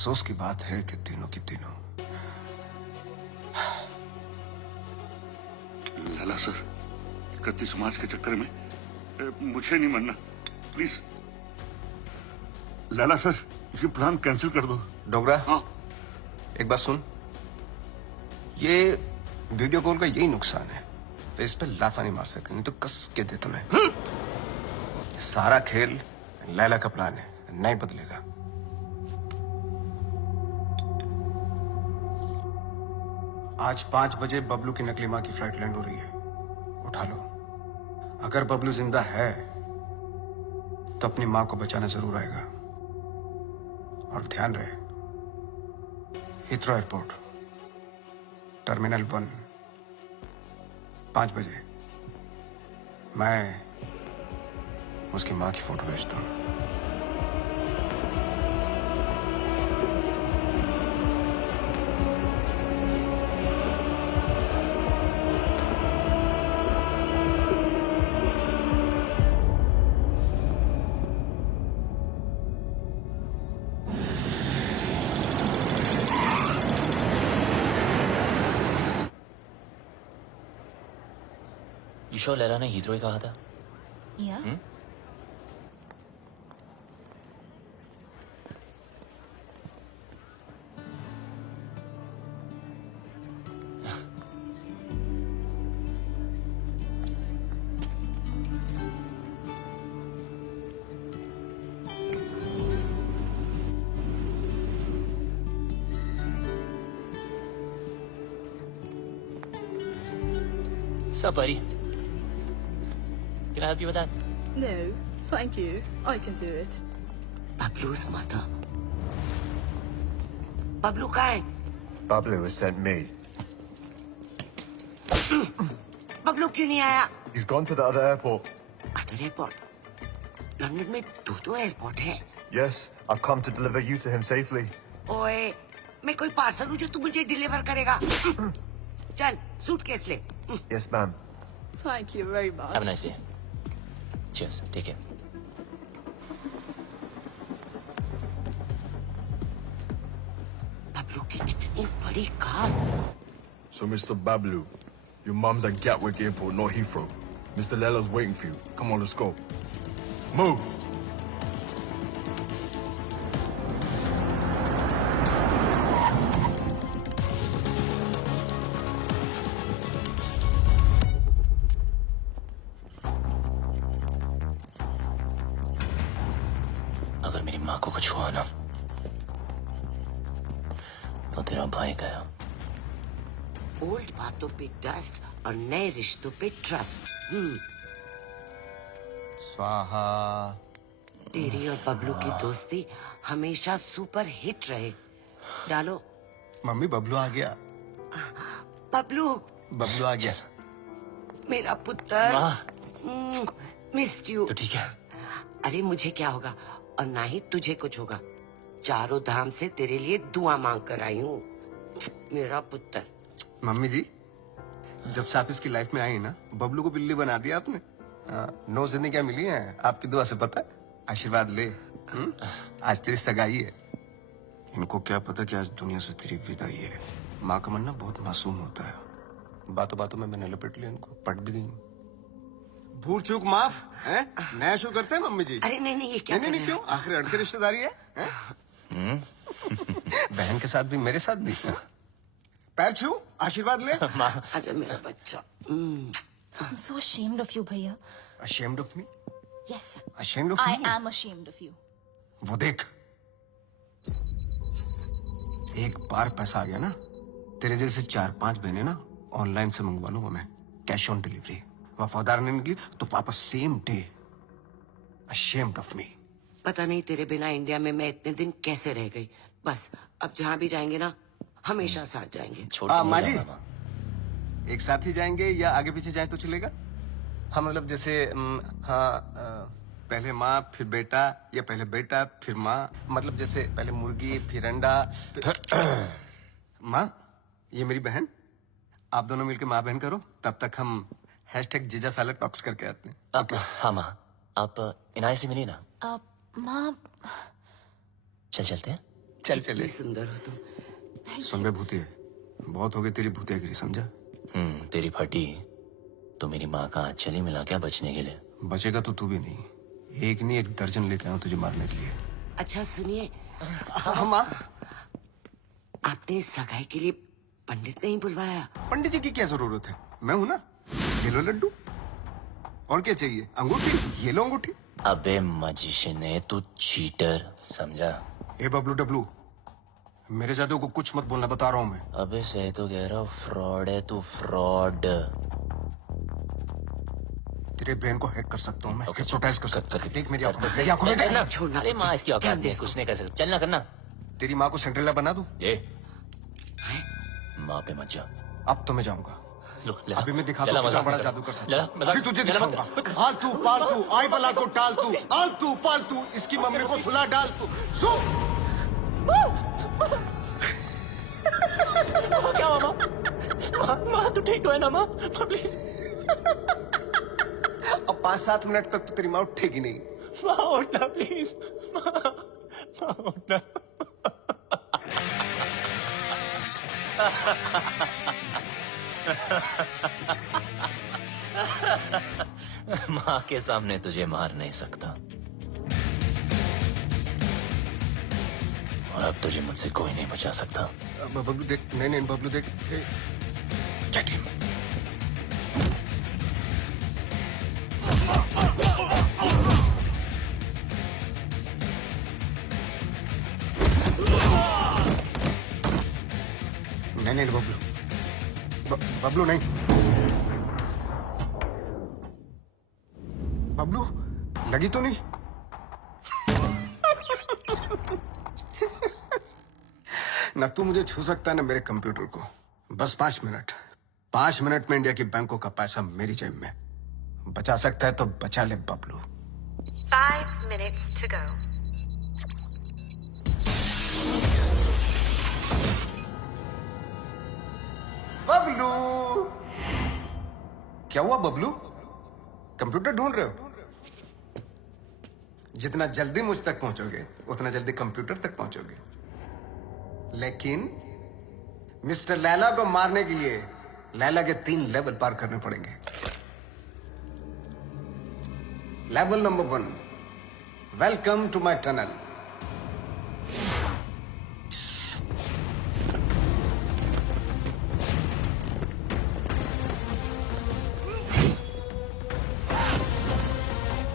अफसोस की बात है कि तीनों की तीनों। लाला सर, 31 मार्च के चक्कर में मुझे नहीं मरना, प्लीज। लाला सर, ये प्लान कैंसिल कर दो। डोगरा, हाँ, एक बात सुन, ये वीडियो कॉल का यही नुकसान है, फेस पे लाफा नहीं मार सकते, नहीं तो कस के दे तुम्हें। सारा खेल लैला का प्लान है, नहीं बदलेगा। आज 5 बजे बबलू की नकली मां की फ्लाइट लैंड हो रही है, उठा लो। अगर बबलू जिंदा है तो अपनी मां को बचाना जरूर आएगा। और ध्यान रहे, हिथ्रो एयरपोर्ट, टर्मिनल 1, 5 बजे मैं उसकी मां की फोटो भेजता हूं। ईशो लैला ने हीथ्रो ही कहा था। Yeah. Sup, buddy? Can I help you with that? No, thank you. I can do it. Bablu's mother. Bablu कहाँ है? Bablu has sent me. Bablu क्यों नहीं आया? He's gone to the other airport. Other airport? London में 2 एयरपोर्ट है। Yes, I've come to deliver you to him safely. ओए, मैं कोई पार्सल हूँ जो तू मुझे डिलीवर करेगा। चल, सूटकेस ले। Yes, ma'am. Thank you very much. Have a nice day. Cheers. Take care. Bablu की इतनी बड़ी car. So, Mr. Bablu, your mum's at Gatwick Airport, not Heathrow. Mr. Lella's waiting for you. Come on, let's go. Move! अगर मेरी माँ को कुछ हुआ ना तो तेरा भाई गया। ओल्ड बातों पे डस्ट और नए रिश्तों पे ट्रस्ट। स्वाहा। तेरी और बबलू की दोस्ती हमेशा सुपर हिट रहे। डालो। मम्मी, बबलू आ गया। बबलू। बबलू आ गया। मेरा पुत्र। Missed you. तो ठीक है। अरे मुझे क्या होगा और ना ही तुझे कुछ होगा। चारों धाम से तेरे लिए दुआ मांग कर आई हूँ, मेरा पुत्र। मम्मी जी, जब से आप इसकी लाइफ में आई ना, बबलू को बिल्ली बना दिया आपने। 9 जिंदगियां मिली हैं आपकी दुआ से, पता है। आशीर्वाद ले। आज तेरी सगाई है। इनको क्या पता कि आज दुनिया से तेरी विदाई है। माँ का मन ना बहुत मासूम होता है। बातों बातों में मैंने लपेट लिया इनको, पट भी गई। भूल चूक माफ है। नया शो करते हैं मम्मी जी। अरे नहीं, ये क्या? नहीं, क्यों? आखिर अड़के रिश्तेदारी है। बहन के साथ भी, मेरे साथ भी। पैर छू, आशीर्वाद ले। आजा मेरा बच्चा। I'm so ashamed of you, भैया। Ashamed of me? Yes. Ashamed of I me? am ashamed of you. वो देख, एक बार पैसा आ गया ना, तेरे जैसे 4-5 बहनें ना ऑनलाइन से मंगवा लूंगा मैं, कैश ऑन डिलीवरी। वफादार नहीं निकली तो वापस same day. Ashamed of me. पता नहीं तेरे बिना इंडिया में मैं इतने दिन कैसे रह गई। बस अब जहाँ भी जाएंगे ना, हमेशा साथ जाएंगे। माँ जी, एक साथ ही जाएंगे या आगे पीछे जाए तो चलेगा? हाँ, मतलब जैसे पहले माँ फिर बेटा, या पहले बेटा फिर माँ, मतलब जैसे पहले मुर्गी फिर अंडा माँ, ये मेरी बहन, आप दोनों मिलकर माँ बहन करो, तब तक हम #जीजा साला टॉक्स करके आते हैं। हाँ माँ, आप इनाय से मिली ना? माँ, चलते हैं। चल चले। सुंदर हो तुम। सुन बे भूतिया, बहुत हो गई तेरी भूतियागिरी, समझा? तेरी फटी तो मेरी माँ का हाथ चली मिला क्या बचने के लिए? बचेगा तो तू भी नहीं, एक नहीं 1 दर्जन लेके आऊं तुझे मारने के लिए। अच्छा सुनिए, माँ, आपने सगाई के लिए पंडित नहीं बुलवाया? पंडित जी की क्या जरूरत है, मैं हूं ना। ये लो लड्डू, और क्या चाहिए? अंगूठी, ये लो अंगूठी। अबे मजिशियन है तू, चीटर, समझा? ए बबलू डब्लू, मेरे जादू को कुछ मत बोलना, बता रहा हूं मैं। अबे सही तो कह रहा हूँ, फ्रॉड है तू, फ्रॉड। तेरे ब्रेन को हैक कर सकता हूँ मैं, हिप्नोटाइज कर सकता हूँ। देख मेरी आंखों में, सही, मेरी आंखों में चल देख। ना। छोड़ना। अरे माँ इसकी औकात नहीं है, कुछ नहीं कर सकता, चलना करना। तेरी माँ को सेंट्रेला बना दूं? ये माँ पे मत जा। अब तो मैं जाऊंगा। ले, अभी मैं दिखाता हूँ कितना बड़ा जादू कर सकता हूँ। अभी तुझे मजाक दिखाऊंगा। आलतू पालतू आई बला को टाल तू, आलतू पालतू इसकी मम्मी को सुला डाल तू। क्या माँ? माँ तू ठीक तो है ना माँ? प्लीज। अब 5-7 मिनट तक तो तेरी माँ उठेगी नहीं। माँ उठना प्लीज, माँ उठना। माँ के सामने तुझे मार नहीं सकता, और अब तुझे मुझसे कोई नहीं बचा सकता। बबलू देख, नहीं बबलू देख, क्या टीम? नहीं बबलू, बबलू नहीं। बबलू लगी तो नहीं? ना तू मुझे छू सकता है ना मेरे कंप्यूटर को। बस 5 मिनट, 5 मिनट में इंडिया की बैंकों का पैसा मेरी जेब में। बचा सकता है तो बचा ले Bablu. 5 minutes to go. Bablu, क्या हुआ बबलू? कंप्यूटर ढूंढ रहे हो? जितना जल्दी मुझ तक पहुंचोगे उतना जल्दी कंप्यूटर तक पहुंचोगे। लेकिन मिस्टर लैला को मारने के लिए लैला के 3 लेवल पार करने पड़ेंगे। Level number 1, welcome to my tunnel.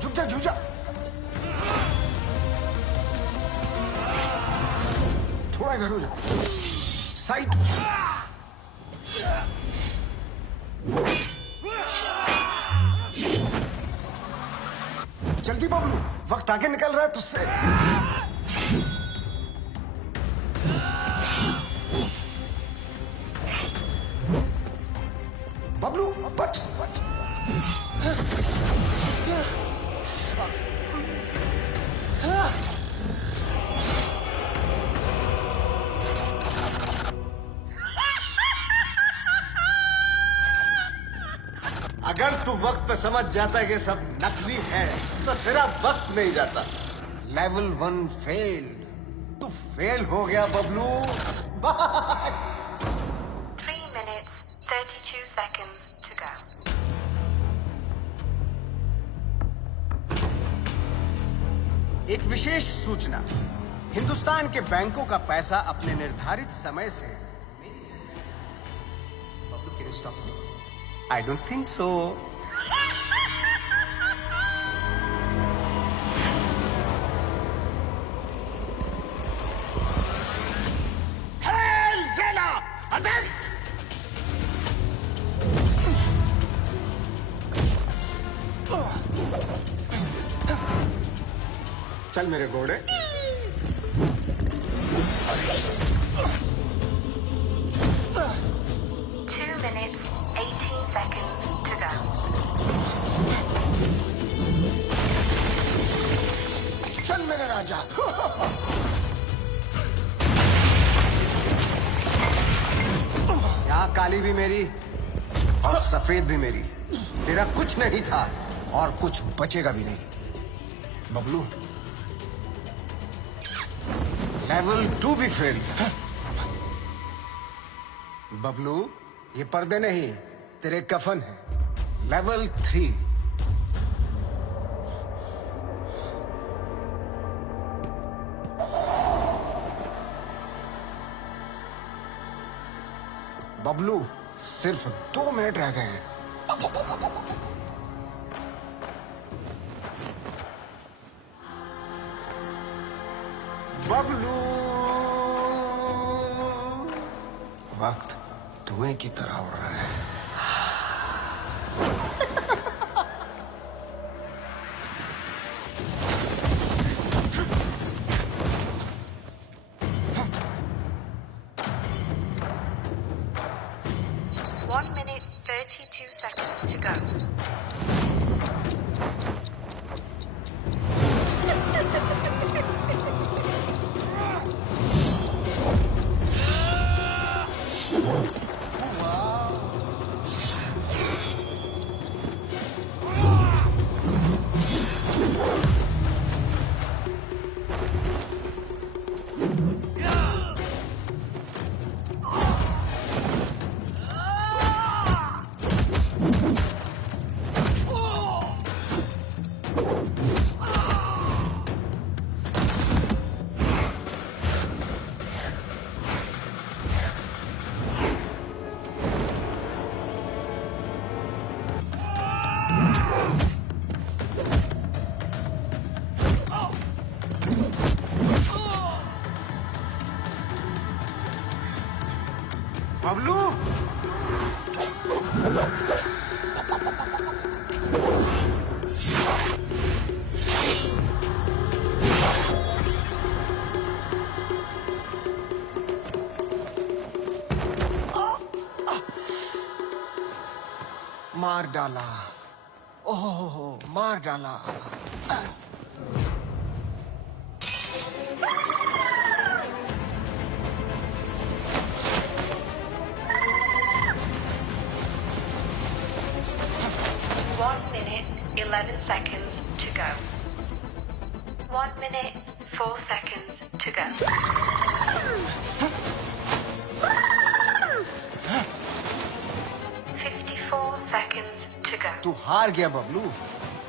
झुक जा, थोड़ा इधर हो जा, साइड। जल्दी बबलू, वक्त आगे निकल रहा है तुझसे। बबलू बच, बच। अगर तू वक्त पे समझ जाता है कि सब नकली है तो तेरा वक्त नहीं जाता। लेवल 1 फेल्ड, तू फेल हो गया Bablu. Bye. 3 minutes, 32 seconds to go. एक विशेष सूचना, हिंदुस्तान के बैंकों का पैसा अपने निर्धारित समय से Bablu can stop me? I don't think so. Hey, Lena! Attack! चल मेरे घोड़े। 2 minutes, 18 seconds to go. चल मेरे राजा। यहाँ काली भी मेरी और सफेद भी मेरी। तेरा कुछ नहीं था और कुछ बचेगा भी नहीं बबलू। लेवल 2 भी फेल। बबलू, ये पर्दे नहीं तेरे कफन है। लेवल 3। बबलू, सिर्फ 2 मिनट रह गए हैं। बबलू, वक्त धुएं की तरह उड़ रहा है। One minute, 32 seconds to go. Bablu, मार डाला। ओहो, मार डाला। One minute, 11 seconds to go. 1 minute, 4 seconds to go. $54 to go. तू हार गया बबलू।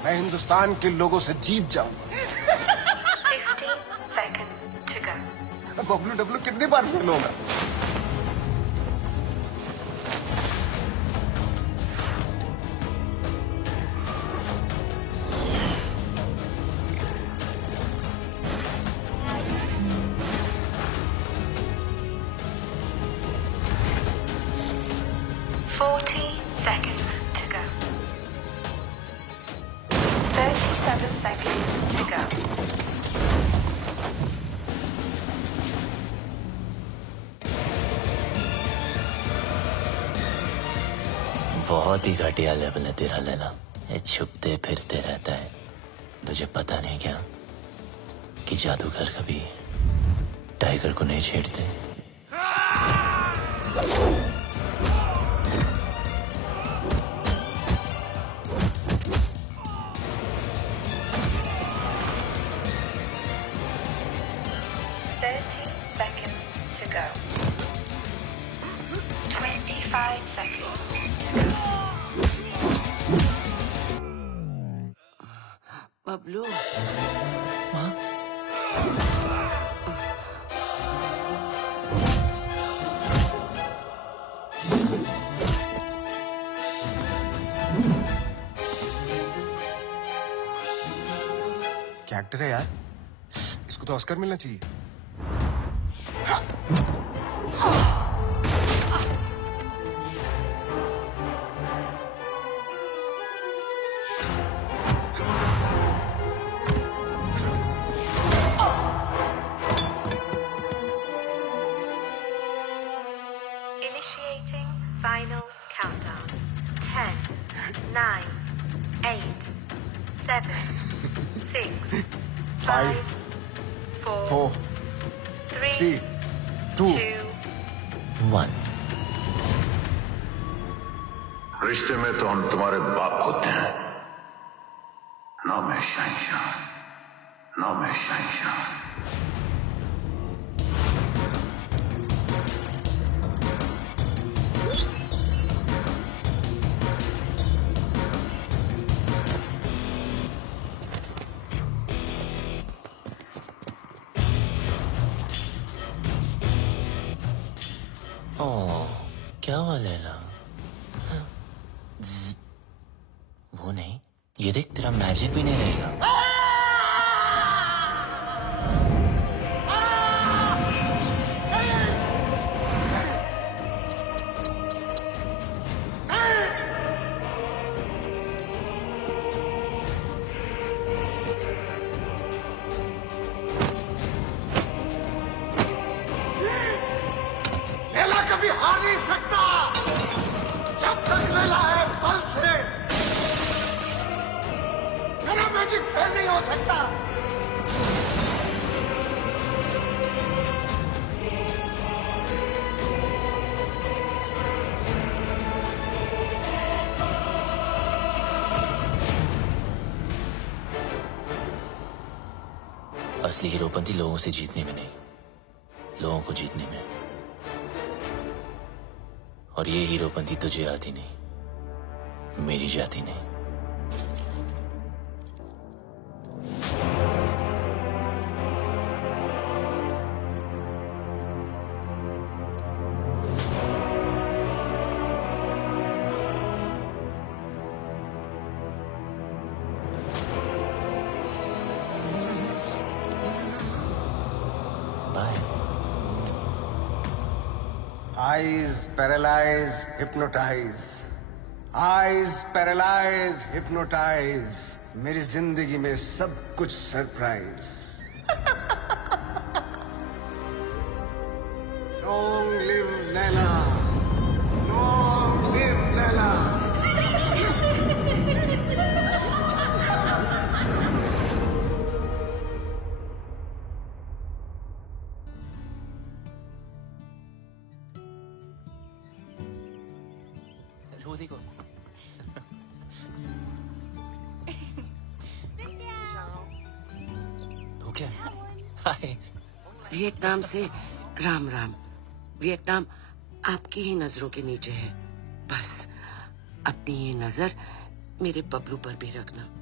मैं हिंदुस्तान के लोगों से जीत जाऊंगा। 50 seconds to go. Bablu Dablu कितनी बार फेल होगा? Seconds to go. 37 seconds to go. बहुत ही घटिया लेवल है तेरा लैला। ये छुपते फिरते रहता है। तुझे पता नहीं क्या कि जादूगर कभी टाइगर को नहीं छेड़ते। बबलू, क्या एक्टर है यार, इसको तो ऑस्कर मिलना चाहिए। Initiating final countdown. 10, 9, 8, 7, 6, 5, 4, 3, 2, 1। रिश्ते में तो हम तुम्हारे बाप होते हैं, ना मैं शहंशाह, ना मैं शहंशाह। लैला। वो नहीं, ये देख तेरा मैजिक भी नहीं रहेगा। लैला कभी हार नहीं सकता जब तक लैला है पल्स है। मेरा मैजिक फेल नहीं हो सकता। असली हीरोपंती लोगों से जीतने में नहीं, लोगों को जीतने में। और ये हीरोपंती तुझे आती नहीं, मेरी जाती नहीं। Eyes paralyze, hypnotize. Eyes paralyze, hypnotize. मेरी जिंदगी में सब कुछ surprise. Long live Laila, long live Laila. वो देखो। वो क्या? हाय। वियतनाम से राम राम। वियतनाम आपकी ही नजरों के नीचे है। बस अपनी ये नजर मेरे बबलू पर भी रखना।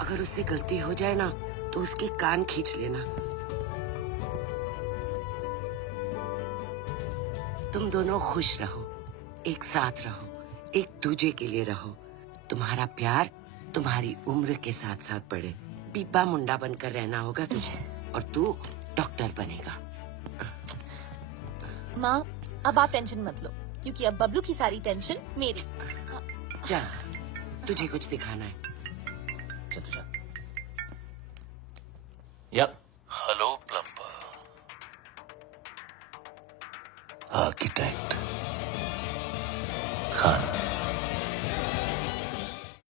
अगर उससे गलती हो जाए ना तो उसके कान खींच लेना। तुम दोनों खुश रहो, एक साथ रहो, एक दूजे के लिए रहो। तुम्हारा प्यार तुम्हारी उम्र के साथ साथ बढ़े। पीपा मुंडा बनकर रहना होगा तुझे और तू डॉक्टर बनेगा। माँ, अब आप टेंशन मत लो क्योंकि अब बबलू की सारी टेंशन मेरी। चल, तुझे कुछ दिखाना है। चल तू जा। Yep.